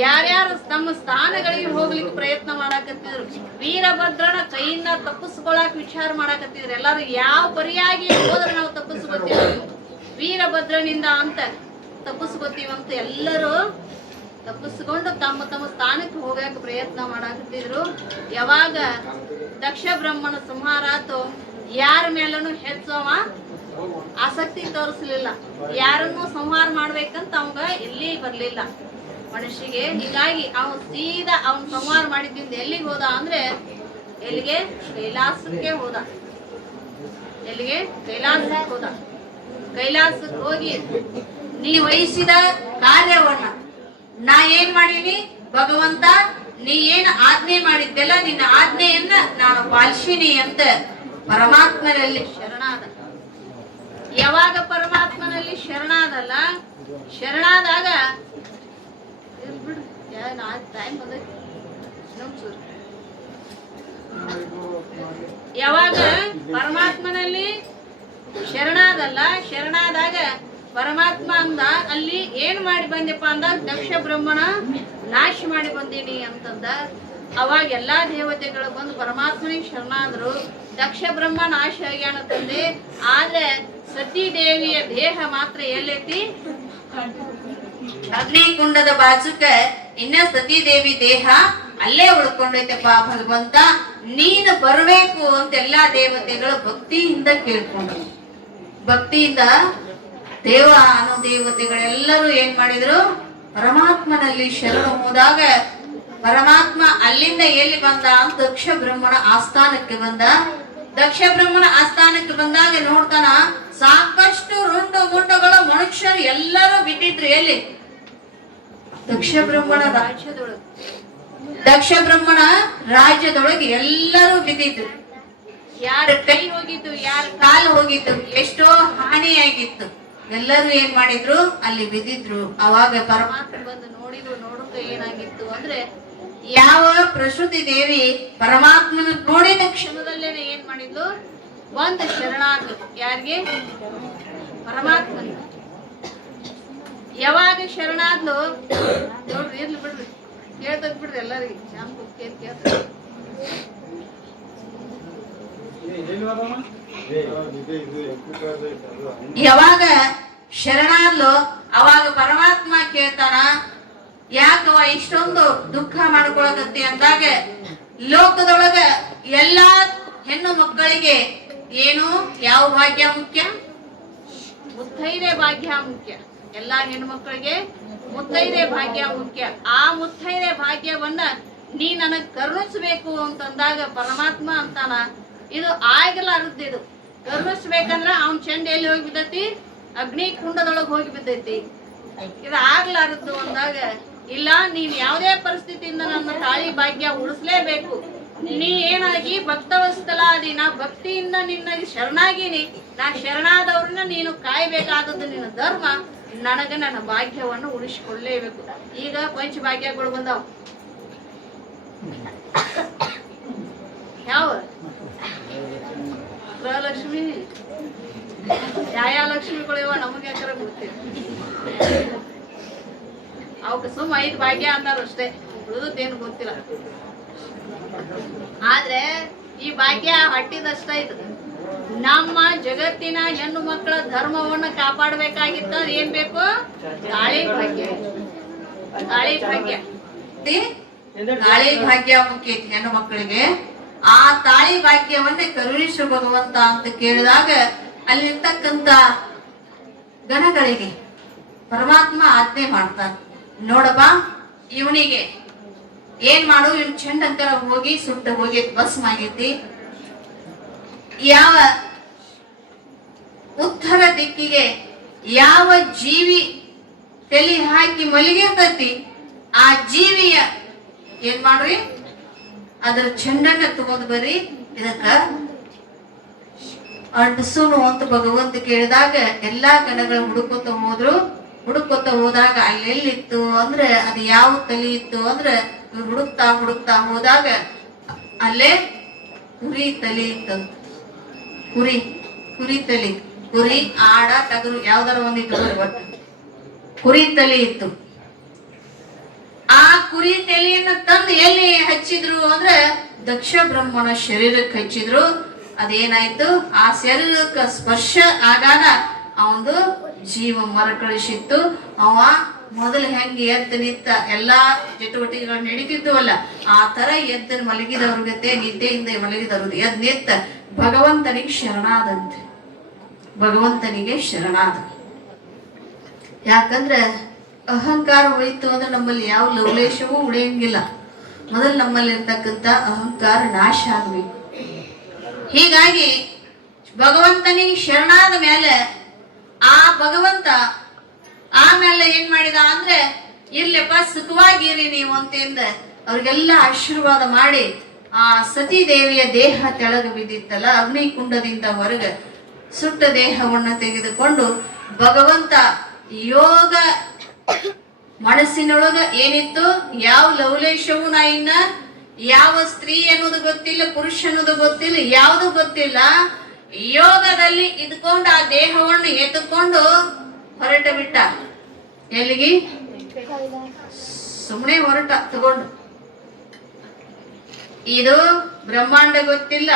ಯಾರ್ಯಾರು ತಮ್ಮ ಸ್ಥಾನಗಳಿಗೆ ಹೋಗ್ಲಿಕ್ಕೆ ಪ್ರಯತ್ನ ಮಾಡಾಕತ್ತಿದ್ರು, ವೀರಭದ್ರನ ಕೈಯಿಂದ ತಪ್ಪಿಸ್ಕೊಳಕ್ ವಿಚಾರ ಮಾಡಾಕತ್ತಿದ್ರು. ಎಲ್ಲಾರು ಯಾವ ಪರಿಯಾಗಿ ಹೋದ್ರೆ ನಾವು ತಪ್ಪಿಸ್ಕೊತೀವಿ, ವೀರಭದ್ರನಿಂದ ಅಂತ ತಪ್ಪಿಸ್ಕೊತೀವಂತ ಎಲ್ಲರೂ ತಪ್ಪಿಸ್ಕೊಂಡು ತಮ್ಮ ತಮ್ಮ ಸ್ಥಾನಕ್ಕೆ ಹೋಗಕ್ಕೆ ಪ್ರಯತ್ನ ಮಾಡಾಕತ್ತಿದ್ರು. ಯಾವಾಗ ದಕ್ಷ ಬ್ರಹ್ಮನ ಸಂಹಾರ ಆತು, ಯಾರ ಮೇಲೂ ಹೆಚ್ಚವ ಆಸಕ್ತಿ ತೋರಿಸ್ಲಿಲ್ಲ. ಯಾರನ್ನು ಸಂಹಾರ ಮಾಡ್ಬೇಕಂತ ಅವಂಗ ಎಲ್ಲಿ ಬರ್ಲಿಲ್ಲ ಮನುಷ್ಯಗೆ. ಹೀಗಾಗಿ ಅವನು ಸೀದಾ ಅವನ್ ಸಂಹಾರ ಮಾಡಿದ್ದಿಂದ ಎಲ್ಲಿಗೆ ಹೋದ ಅಂದ್ರೆ ಎಲ್ಲಿಗೆ? ಕೈಲಾಸಕ್ಕೆ ಹೋದ. ಎಲ್ಲಿಗೆ? ಕೈಲಾಸಕ್ಕೆ ಹೋದ. ಕೈಲಾಸಕ್ಕೆ ಹೋಗಿ ನೀ ವಹಿಸಿದ ಕಾರ್ಯವನ್ನ ನಾ ಏನ್ ಮಾಡೀನಿ ಭಗವಂತ, ನೀ ಏನ್ ಆಜ್ಞೆ ಮಾಡಿದ್ದೆಲ್ಲ ನಿನ್ನ ಆಜ್ಞೆಯನ್ನ ನಾನು ಪಾಲಿಸಿನಿ ಅಂತ ಪರಮಾತ್ಮನಲ್ಲಿ ಶರಣಾದ. ಯಾವಾಗ ಪರಮಾತ್ಮನಲ್ಲಿ ಶರಣಾದಲ್ಲ, ಶರಣಾದಾಗ ಯಾವಾಗ ಪರಮಾತ್ಮನಲ್ಲಿ ಶರಣಾದಲ್ಲ, ಶರಣಾದಾಗ ಪರಮಾತ್ಮ ಅಂದ ಅಲ್ಲಿ ಏನ್ ಮಾಡಿ ಬಂದೆಪ್ಪ ಅಂದಾಗ ದಕ್ಷ ಬ್ರಹ್ಮನ ನಾಶ ಮಾಡಿ ಬಂದೀನಿ ಅಂತಂದ. ಅವಾಗ ಎಲ್ಲಾ ದೇವತೆಗಳು ಬಂದು ಪರಮಾತ್ಮನಿಗೆ ಶರಣಾದ್ರು. ದಕ್ಷ ಬ್ರಹ್ಮ ನಾಶ ಆಗ್ಯಾನ ತಂದೆ. ಆದ್ರೆ ಸತಿ ದೇವಿಯ ದೇಹ ಮಾತ್ರ ಎಲ್ಲೈತಿ? ಅಗ್ನಿಕುಂಡದ ಬಾಜುಕ ಇನ್ನ ಸತಿ ದೇವಿ ದೇಹ ಅಲ್ಲೇ ಉಳ್ಕೊಂಡೈತಪ್ಪ ಭಗವಂತ, ನೀನು ಬರಬೇಕು ಅಂತ ಎಲ್ಲಾ ದೇವತೆಗಳು ಭಕ್ತಿಯಿಂದ ಕೇಳ್ಕೊಂಡ್ರು. ಭಕ್ತಿಯಿಂದ ದೇವ ಅನ್ನೋ ದೇವತೆಗಳೆಲ್ಲರೂ ಏನ್ ಮಾಡಿದ್ರು? ಪರಮಾತ್ಮನಲ್ಲಿ ಶರಣ ಹೋದಾಗ ಪರಮಾತ್ಮ ಅಲ್ಲಿಂದ ಎಲ್ಲಿ ಬಂದ ಅಂತ ದಕ್ಷ ಬ್ರಹ್ಮನ ಆಸ್ಥಾನಕ್ಕೆ ಬಂದ. ದಕ್ಷ ಬ್ರಹ್ಮನ ಆಸ್ಥಾನಕ್ಕೆ ಬಂದಾಗ ನೋಡ್ತಾನ ಸಾಕಷ್ಟು ರುಂಡು ಗುಂಡುಗಳು ಮನುಷ್ಯರು ಎಲ್ಲರೂ ಬಿದ್ದಿದ್ರು. ಎಲ್ಲಿ? ದಕ್ಷ ಬ್ರಹ್ಮನ ರಾಜ್ಯದೊಳಗೆ. ದಕ್ಷ ಬ್ರಹ್ಮನ ರಾಜ್ಯದೊಳಗೆ ಎಲ್ಲರೂ ಬಿದ್ದಿದ್ರು. ಯಾರ ಕೈ ಹೋಗಿತ್ತು, ಯಾರ ಕಾಲು ಹೋಗಿತ್ತು, ಎಷ್ಟೋ ಹಾನಿಯಾಗಿತ್ತು. ಎಲ್ಲರೂ ಏನ್ ಮಾಡಿದ್ರು? ಅಲ್ಲಿ ಬಿದ್ದಿದ್ರು. ಅವಾಗ ಪರಮಾತ್ಮ ಬಂದು ನೋಡುತ್ತ ಏನಾಗಿತ್ತು ಅಂದ್ರೆ, ಯಾವ ಪ್ರಸೂತಿ ದೇವಿ ಪರಮಾತ್ಮನ ನೋಡಿದ ಕ್ಷಣದಲ್ಲೇನೆ ಏನ್ ಮಾಡಿದ್ಲು? ಒಂದು ಶರಣಾಗ್ಲು. ಯಾರಿಗೆ? ಪರಮಾತ್ಮನ. ಯಾವಾಗ ಶರಣಾದ್ಲು ನೋಡ್ರಿ, ಇರ್ಲಿ ಬಿಡ್ರಿ, ಕೇಳ್ತದ್ ಬಿಡ್ರಿ ಎಲ್ಲರಿಗೆ. ಯಾವಾಗ ಶರಣಾದ್ಲು ಅವಾಗ ಪರಮಾತ್ಮ ಕೇಳ್ತಾನ, ಯಾಕವ ಇಷ್ಟೊಂದು ದುಃಖ ಮಾಡ್ಕೊಳಕತ್ತಿ ಅಂದಾಗ ಲೋಕದೊಳಗ ಎಲ್ಲಾ ಹೆಣ್ಣು ಮಕ್ಕಳಿಗೆ ಏನು ಯಾವ ಭಾಗ್ಯ ಮುಖ್ಯ? ಮುತ್ತೈದೆ ಭಾಗ್ಯ ಮುಖ್ಯ. ಎಲ್ಲಾ ಹೆಣ್ಣು ಮಕ್ಕಳಿಗೆ ಮುತ್ತೈದೆ ಭಾಗ್ಯ ಮುಖ್ಯ. ಆ ಮುತ್ತೈದೆ ಭಾಗ್ಯವನ್ನ ನೀ ನನಗ್ ಕರುಣಿಸ್ಬೇಕು ಅಂತಂದಾಗ ಪರಮಾತ್ಮ ಅಂತಾನ, ಇದು ಆಗಲಾರದ್ದು. ಕರುಣಿಸ್ಬೇಕಂದ್ರ ಅವನ್ ಚೆಂಡ ಎಲ್ಲಿ ಹೋಗಿ ಬಿದ್ದೈತಿ? ಅಗ್ನಿ ಕುಂಡದೊಳಗೆ ಹೋಗಿ ಬಿದ್ದೈತಿ. ಇದು ಆಗ್ಲಾರದ್ದು ಅಂದಾಗ, ಇಲ್ಲ ನೀನ್ ಯಾವುದೇ ಪರಿಸ್ಥಿತಿಯಿಂದ ನನ್ನ ತಾಳಿ ಭಾಗ್ಯ ಉಳಿಸ್ಲೇಬೇಕು. ನೀ ಏನಾಗಿ ಭಕ್ತವಸ್ತಲ ಅದಿ, ನಾ ಭಕ್ತಿಯಿಂದ ನಿನ್ನಾಗಿ ಶರಣಾಗಿನಿ. ನಾ ಶರಣಾದವ್ರನ್ನ ನೀನು ಕಾಯ್ಬೇಕಾದದ್ದು ನಿನ್ನ ಧರ್ಮ. ನನಗ ನನ್ನ ಭಾಗ್ಯವನ್ನು ಉಳಿಸಿಕೊಳ್ಳಲೇಬೇಕು. ಈಗ ಪಂಚ ಭಾಗ್ಯಗಳು ಬಂದಾವ. ಯಾವ ಗೃಹಲಕ್ಷ್ಮಿ, ಯಾವ ಲಕ್ಷ್ಮಿಗಳಿವ ನಮಗೆ ಯಾಕರ ಗೊತ್ತಿಲ್ಲ. ಅವಕ್ಕೆ ಸುಮ್ಮ 5 ಭಾಗ್ಯ ಅಂತಾರ ಅಷ್ಟೇ, ಉಳಿದದ್ದೇನು ಗೊತ್ತಿಲ್ಲ. ಆದ್ರೆ ಈ ಭಾಗ್ಯ ಹಟ್ಟಿದಷ್ಟ ಇದು. ನಮ್ಮ ಜಗತ್ತಿನ ಹೆಣ್ಣು ಮಕ್ಕಳ ಧರ್ಮವನ್ನು ಕಾಪಾಡಬೇಕಾಗಿತ್ತ ಏನ್ ಬೇಕು? ತಾಳಿ ಭಾಗ್ಯ. ತಾಳಿ ಭಾಗ್ಯ, ತಾಳಿ ಭಾಗ್ಯ ಮುಖ್ಯ ಹೆಣ್ಣು ಮಕ್ಕಳಿಗೆ. ಆ ತಾಳಿ ಭಾಗ್ಯವನ್ನೇ ಕರುಣಿಸು ಭಗವಂತ ಅಂತ ಕೇಳಿದಾಗ ಅಲ್ಲಿರ್ತಕ್ಕಂತ ಗಣಗಳಿಗೆ ಪರಮಾತ್ಮ ಆಜ್ಞೆ ಮಾಡ್ತಾನೆ, ನೋಡಪ್ಪ ಇವನಿಗೆ ಏನ್ ಮಾಡು, ಇವ್ ಚೆಂಡಂತರ ಹೋಗಿ ಸುಟ್ಟು ಹೋಗಿ ಭಸ್ಮ ಆಗೈತಿ. ಯಾವ ಉತ್ತರ ದಿಕ್ಕಿಗೆ ಯಾವ ಜೀವಿ ತಲೆ ಹಾಕಿ ಮಲಗಿರ್ತೈತಿ ಆ ಜೀವಿಯ ಏನ್ ಮಾಡ್ರಿ, ಅದ್ರ ಚೆಂಡನ್ನ ತಗೊಂಡ್ ಬರ್ರಿ, ಇದಕ್ಕ ಅಂಟಿಸುನು ಅಂತ ಭಗವಂತ ಕೇಳಿದಾಗ ಎಲ್ಲಾ ಗಣಗಳು ಹುಡುಕೋತ ಹೋದಾಗ ಅಲ್ಲೆಲ್ಲಿತ್ತು ಅಂದ್ರೆ ಅದು ಯಾವ ತಲೆ ಇತ್ತು ಅಂದ್ರೆ ಹುಡುಕ್ತಾ ಹೋದಾಗ ಅಲ್ಲೇ ಕುರಿ ತಲೆ ಇತ್ತಂತ. ಕುರಿ ತಲೆ, ಕುರಿ ಆಡ ಟಗರು ಯಾವ್ದಾರ ಒಂದಿತ್ತು, ಒಟ್ಟು ಕುರಿ ತಲೆ ಇತ್ತು. ಆ ಕುರಿ ತಲೆಯನ್ನ ತಂದು ಎಲ್ಲಿ ಹಚ್ಚಿದ್ರು ಅಂದ್ರೆ ದಕ್ಷ ಬ್ರಹ್ಮನ ಶರೀರಕ್ಕೆ ಹಚ್ಚಿದ್ರು. ಅದೇನಾಯ್ತು, ಆ ಶರೀರಕ್ಕೆ ಸ್ಪರ್ಶ ಆಗಾನ ಅವಂದು ಜೀವ ಮರಕಳಿಸಿತ್ತು. ಅವ ಮೊದಲು ಹೆಂಗೆ ಎದ್ದು ನಿಂತ ಎಲ್ಲಾ ಚಟುವಟಿಕೆಗಳು ನಡೀತಿದ್ವಲ್ಲ, ಆ ತರ ಎದ್ದು ಮಲಗಿದವ್ರ ಗತೆ ನಿದ್ದೆಯಿಂದ ಮಲಗಿದವ್ರು ಎದ್ದು ನಿಂತ ಭಗವಂತನಿಗೆ ಶರಣಾದಂತೆ. ಭಗವಂತನಿಗೆ ಶರಣಾದ. ಯಾಕಂದ್ರೆ ಅಹಂಕಾರ ಹೋಯ್ತು ಅಂದ್ರೆ ನಮ್ಮಲ್ಲಿ ಯಾವ ಲವಲೇಶವೂ ಉಳಿಯಂಗಿಲ್ಲ. ಮೊದಲು ನಮ್ಮಲ್ಲಿ ಇರ್ತಕ್ಕಂಥ ಅಹಂಕಾರ ನಾಶ ಆಗ್ಬೇಕು. ಹೀಗಾಗಿ ಭಗವಂತನಿಗೆ ಶರಣಾದ ಮೇಲೆ ಆ ಭಗವಂತ ಆಮೇಲೆ ಏನ್ ಮಾಡಿದ ಅಂದ್ರೆ, ಇರ್ಲಿಪ್ಪ ಸುಖವಾಗಿರಿ ನೀವು ಅಂತಂದ ಅವ್ರಿಗೆಲ್ಲ ಆಶೀರ್ವಾದ ಮಾಡಿ ಆ ಸತಿ ದೇವಿಯ ದೇಹ ತೆಳಗ ಬಿದ್ದಿತ್ತಲ್ಲ ಅಗ್ನಿಕುಂಡದಿಂದ ಹೊರಗೆ ಸುಟ್ಟ ದೇಹವನ್ನ ತೆಗೆದುಕೊಂಡು ಭಗವಂತ ಯೋಗ ಮನಸ್ಸಿನೊಳಗ ಏನಿತ್ತು, ಯಾವ ಲವಲೇಶವೂ ನಾ ಇನ್ನ ಯಾವ ಸ್ತ್ರೀ ಅನ್ನೋದು ಗೊತ್ತಿಲ್ಲ, ಪುರುಷ ಅನ್ನೋದು ಗೊತ್ತಿಲ್ಲ, ಯಾವುದು ಗೊತ್ತಿಲ್ಲ. ಯೋಗದಲ್ಲಿ ಇದ್ಕೊಂಡು ಆ ದೇಹವನ್ನು ಎತ್ತುಕೊಂಡು ಹೊರಟ ಬಿಟ್ಟ. ಎಲ್ಲಿಗೆ? ಸುಮ್ಮನೆ ಹೊರಟ ತಗೊಂಡು. ಇದು ಬ್ರಹ್ಮಾಂಡ ಗೊತ್ತಿಲ್ಲ,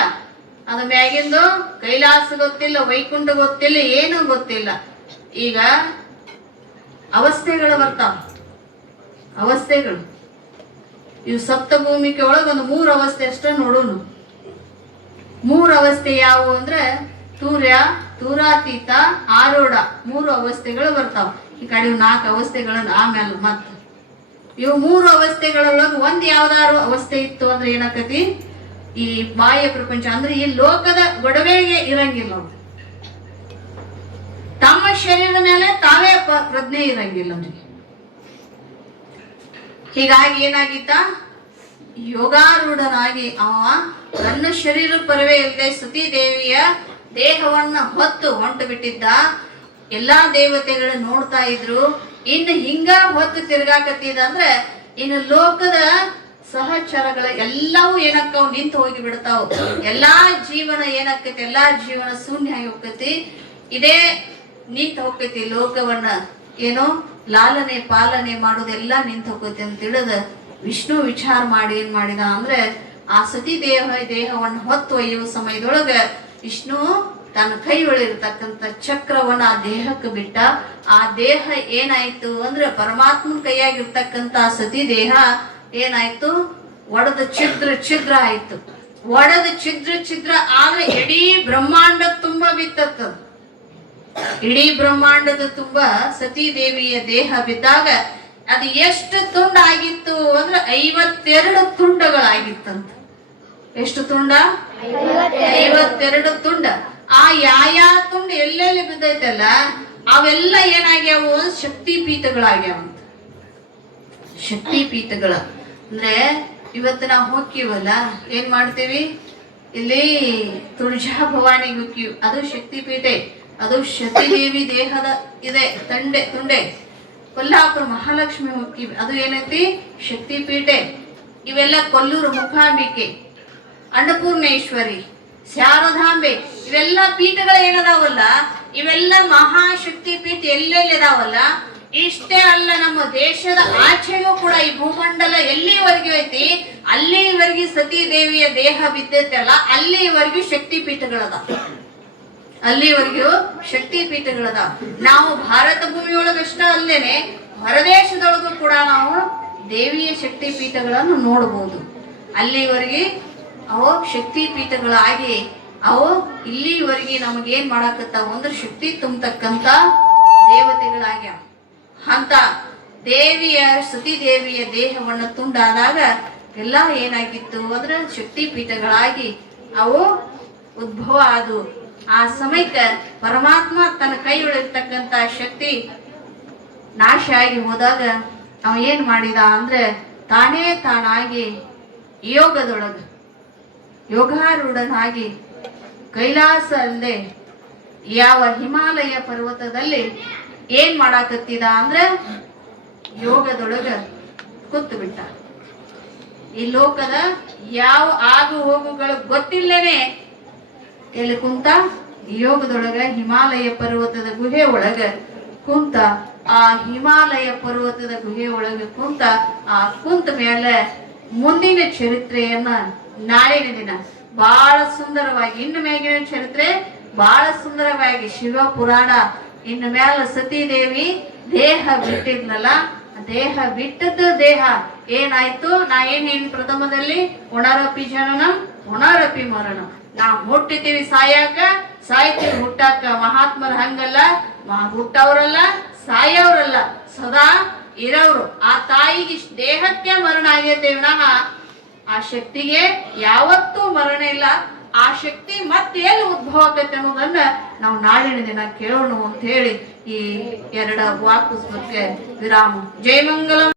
ಅದು ಮ್ಯಾಗಿಂದು ಕೈಲಾಸ ಗೊತ್ತಿಲ್ಲ, ವೈಕುಂಠ ಗೊತ್ತಿಲ್ಲ, ಏನು ಗೊತ್ತಿಲ್ಲ. ಈಗ ಅವಸ್ಥೆಗಳು ಬರ್ತಾವ. ಅವಸ್ಥೆಗಳು ಇವು ಸಪ್ತಭೂಮಿಕೆ ಒಳಗ ಒಂದು 3 ಅವಸ್ಥೆ ಅಷ್ಟೇ ನೋಡೋನು. 3 ಅವಸ್ಥೆ ಯಾವುವು ಅಂದ್ರೆ ತೂರ್ಯ, ತೂರಾತೀತ, ಆರೂಢ 3 ಅವಸ್ಥೆಗಳು ಬರ್ತಾವ. ಈ ಕಡೆ 4 ಅವಸ್ಥೆಗಳನ್ನ ಆಮೇಲೆ ಮತ್ತ ಇವು 3 ಅವಸ್ಥೆಗಳೊಳಗ ಒಂದ್ ಯಾವ್ದಾರು ಅವಸ್ಥೆ ಇತ್ತು ಅಂದ್ರೆ ಏನಾಕತಿ, ಈ ಬಾಹ್ಯ ಪ್ರಪಂಚ ಅಂದ್ರೆ ಈ ಲೋಕದ ಗೊಡವೆಗೆ ಇರಂಗಿಲ್ಲ. ಅವ್ರು ತಮ್ಮ ಶರೀರದ ಮೇಲೆ ತಾವೇ ಪ್ರಜ್ಞೆ ಇರಂಗಿಲ್ಲ ಅವ್ರಿಗೆ. ಹೀಗಾಗಿ ಏನಾಗಿತ್ತ, ಯೋಗಾರೂಢನಾಗಿ ಅವ ತನ್ನ ಶರೀರ ಪರವೇ ಇಲ್ಲದೆ ಸತಿ ದೇವಿಯ ದೇಹವನ್ನ ಹೊಂಟು ಬಿಟ್ಟಿದ್ದ. ಎಲ್ಲಾ ದೇವತೆಗಳು ನೋಡ್ತಾ ಇದ್ರು. ಇನ್ನು ಹಿಂಗ ಹೊತ್ತು ತಿರ್ಗಾಕತ್ತಿದ ಅಂದ್ರೆ ಇನ್ನು ಲೋಕದ ಸಹಚರಗಳ ಎಲ್ಲವೂ ಏನಕ್ಕವು ನಿಂತು ಹೋಗಿ ಬಿಡ್ತಾವ. ಎಲ್ಲಾ ಜೀವನ ಏನಾಕತಿ, ಎಲ್ಲಾ ಜೀವನ ಶೂನ್ಯ ಆಗಿ ಹೋಗ್ತತಿ. ಇದೇ ನಿಂತು ಹೋಗ್ತೈತಿ ಲೋಕವನ್ನ ಏನೋ ಲಾಲನೆ ಪಾಲನೆ ಮಾಡೋದೆಲ್ಲ ನಿಂತು ಹೋಗ್ತೈತಿ ಅಂತ ತಿಳಿದ ವಿಷ್ಣು ವಿಚಾರ ಮಾಡಿ ಏನ್ ಮಾಡಿದ ಅಂದ್ರೆ ಆ ಸತಿ ದೇಹವನ್ನು ಹೊತ್ತು ಒಯ್ಯುವ ಸಮಯದೊಳಗ ವಿಷ್ಣು ತನ್ನ ಕೈ ಒಳಗಿರ್ತಕ್ಕಂಥ ಚಕ್ರವನ್ನ ಆ ದೇಹಕ್ಕೆ ಬಿಟ್ಟ. ಆ ದೇಹ ಏನಾಯ್ತು ಅಂದ್ರೆ ಪರಮಾತ್ಮನ ಕೈಯಾಗಿರ್ತಕ್ಕಂಥ ಸತಿ ದೇಹ ಏನಾಯ್ತು, ಒಡೆದ ಛಿದ್ರ ಆಯ್ತು. ಒಡೆದ ಛಿದ್ರ ಆದ್ರೆ ಇಡೀ ಬ್ರಹ್ಮಾಂಡ ತುಂಬ ಬಿತ್ತದ. ಇಡೀ ಬ್ರಹ್ಮಾಂಡದ ತುಂಬ ಸತಿ ದೇವಿಯ ದೇಹ ಬಿದ್ದಾಗ ಅದು ಎಷ್ಟು ತುಂಡಾಗಿತ್ತು ಅಂದ್ರೆ 52 ತುಂಡಗಳಾಗಿತ್ತಂತ. ಎಷ್ಟು ತುಂಡ? 52 ತುಂಡ. ಆ ಯಾ ತುಂಡು ಎಲ್ಲೆಲ್ಲಿ ಬಿದ್ದೈತಲ್ಲ ಅವೆಲ್ಲ ಏನಾಗ್ಯಾವು? ಶಕ್ತಿ ಪೀಠಗಳಾಗ್ಯಾವಂತ. ಶಕ್ತಿ ಪೀಠಗಳ ಅಂದ್ರೆ ಇವತ್ತು ನಾವು ಹೋಗ್ತೀವಲ್ಲ, ಏನ್ ಮಾಡ್ತೀವಿ? ಇಲ್ಲಿ ತುಳಜಾ ಭವಾನಿಗೆ ಹೋಗ್ತೀವಿ, ಅದು ಶಕ್ತಿ ಪೀಠೆ, ಅದು ಸತೀದೇವಿ ದೇಹದ ಇದೆ ತುಂಡೆ. ಕೊಲ್ಲಾಪುರ ಮಹಾಲಕ್ಷ್ಮಿ ಹೋಗ್ತೀವಿ, ಅದು ಏನೈತಿ? ಶಕ್ತಿ ಪೀಠೆ. ಇವೆಲ್ಲ ಕೊಲ್ಲೂರು ಮುಖಾಂಬಿಕೆ, ಅನ್ನಪೂರ್ಣೇಶ್ವರಿ, ಶಾರದಾಂಬೆ, ಇವೆಲ್ಲ ಪೀಠಗಳು ಏನದಾವಲ್ಲ, ಇವೆಲ್ಲ ಮಹಾಶಕ್ತಿ ಪೀಠ ಎಲ್ಲೆಲ್ಲಿ ಇದಾವಲ್ಲ. ಇಷ್ಟೇ ಅಲ್ಲ, ನಮ್ಮ ದೇಶದ ಆಚೆಗೂ ಕೂಡ ಈ ಭೂಮಂಡಲ ಎಲ್ಲಿವರೆಗೂ ಐತಿ ಅಲ್ಲಿವರೆಗೂ ಸತಿ ದೇವಿಯ ದೇಹ ಬಿದ್ದೈತಲ್ಲ, ಅಲ್ಲಿವರೆಗೂ ಶಕ್ತಿ ಪೀಠಗಳದ. ಅಲ್ಲಿವರೆಗೂ ಶಕ್ತಿ ಪೀಠಗಳದ. ನಾವು ಭಾರತ ಭೂಮಿಯೊಳಗಷ್ಟ ಅಲ್ಲೇನೆ ಹೊರದೇಶದೊಳಗೂ ಕೂಡ ನಾವು ದೇವಿಯ ಶಕ್ತಿ ಪೀಠಗಳನ್ನು ನೋಡಬಹುದು. ಅಲ್ಲಿವರೆಗೆ ಅವು ಶಕ್ತಿ ಪೀಠಗಳಾಗಿ ಅವು ಇಲ್ಲಿವರೆಗೆ ನಮಗೇನ್ ಮಾಡಾಕತ್ತಾವ ಅಂದ್ರೆ ಶಕ್ತಿ ತುಂಬತಕ್ಕಂತ ದೇವತೆಗಳಾಗ್ಯಾವ. ಅಂತ ದೇವಿಯ ಸತಿ ದೇವಿಯ ದೇಹವನ್ನು ತುಂಡಾದಾಗ ಎಲ್ಲ ಏನಾಗಿತ್ತು ಅಂದ್ರೆ ಶಕ್ತಿ ಪೀಠಗಳಾಗಿ ಅವು ಉದ್ಭವ ಆದವು. ಆ ಸಮಯಕ್ಕೆ ಪರಮಾತ್ಮ ತನ್ನ ಕೈಯೊಳಗಿರ್ತಕ್ಕಂಥ ಶಕ್ತಿ ನಾಶ ಆಗಿ ಹೋದಾಗ ಅವ ಏನ್ ಮಾಡಿದ ಅಂದ್ರೆ ತಾನೇ ತಾನಾಗಿ ಯೋಗದೊಳಗೆ ಯೋಗಾರೂಢನಾಗಿ ಕೈಲಾಸ ಅಲ್ಲದೆ ಯಾವ ಹಿಮಾಲಯ ಪರ್ವತದಲ್ಲಿ ಏನ್ ಮಾಡಾಕತ್ತಿದ ಅಂದ್ರೆ ಯೋಗದೊಳಗ ಕೂತು ಬಿಟ್ಟ. ಈ ಲೋಕದ ಯಾವ ಆಗು ಹೋಗುಗಳು ಗೊತ್ತಿಲ್ಲನೆ ಎಲ್ಲಿ ಕುಂತ? ಯೋಗದೊಳಗ ಹಿಮಾಲಯ ಪರ್ವತದ ಗುಹೆ ಒಳಗ ಕುಂತ. ಆ ಹಿಮಾಲಯ ಪರ್ವತದ ಗುಹೆ ಒಳಗೆ ಕುಂತ. ಆ ಕುಂತ ಮೇಲೆ ಮುಂದಿನ ಚರಿತ್ರೆಯನ್ನ ನಾಳಿನ ದಿನ ಬಹಳ ಸುಂದರವಾಗಿ, ಇನ್ನು ಮೇಗಿನ ಚರಿತ್ರೆ ಬಹಳ ಸುಂದರವಾಗಿ ಶಿವ ಪುರಾಣ. ಇನ್ನು ಮೇಲೆ ಸತೀದೇವಿ ದೇಹ ಬಿಟ್ಟಿದ್ನಲ್ಲ, ದೇಹ ಬಿಟ್ಟದ್ದು ದೇಹ ಏನಾಯ್ತು? ನಾ ಏನ್ ಪ್ರಥಮದಲ್ಲಿ ಉಣರಪಿ ಜನನಂ ಉಣರಪಿ ಮರಣ. ನಾವು ಹುಟ್ಟಿತೀವಿ ಸಾಯಾಕ, ಸಾಯ್ತೀವಿ ಹುಟ್ಟಾಕ. ಮಹಾತ್ಮರ ಹಂಗಲ್ಲ, ಹುಟ್ಟವ್ರಲ್ಲ ಸಾಯವ್ರಲ್ಲ, ಸದಾ ಇರೋರು. ಆ ತಾಯಿಗೆ ದೇಹಕ್ಕೆ ಮರಣ ಆಗೈತೆ ವಿನಃ ಆ ಶಕ್ತಿಗೆ ಯಾವತ್ತೂ ಮರಣ ಇಲ್ಲ. ಆ ಶಕ್ತಿ ಮತ್ತೆ ಎಲ್ಲಿ ಉದ್ಭವ ಆಗತ್ತೆ ಅನ್ನೋದನ್ನ ನಾವು ನಾಳಿನ ದಿನ ಕೇಳೋಣ ಅಂತ ಹೇಳಿ ಈ 2 ವಾಕ್ ಪುಸ್ತಕಕ್ಕೆ ವಿರಾಮ. ಜೈ ಮಂಗಲಂ.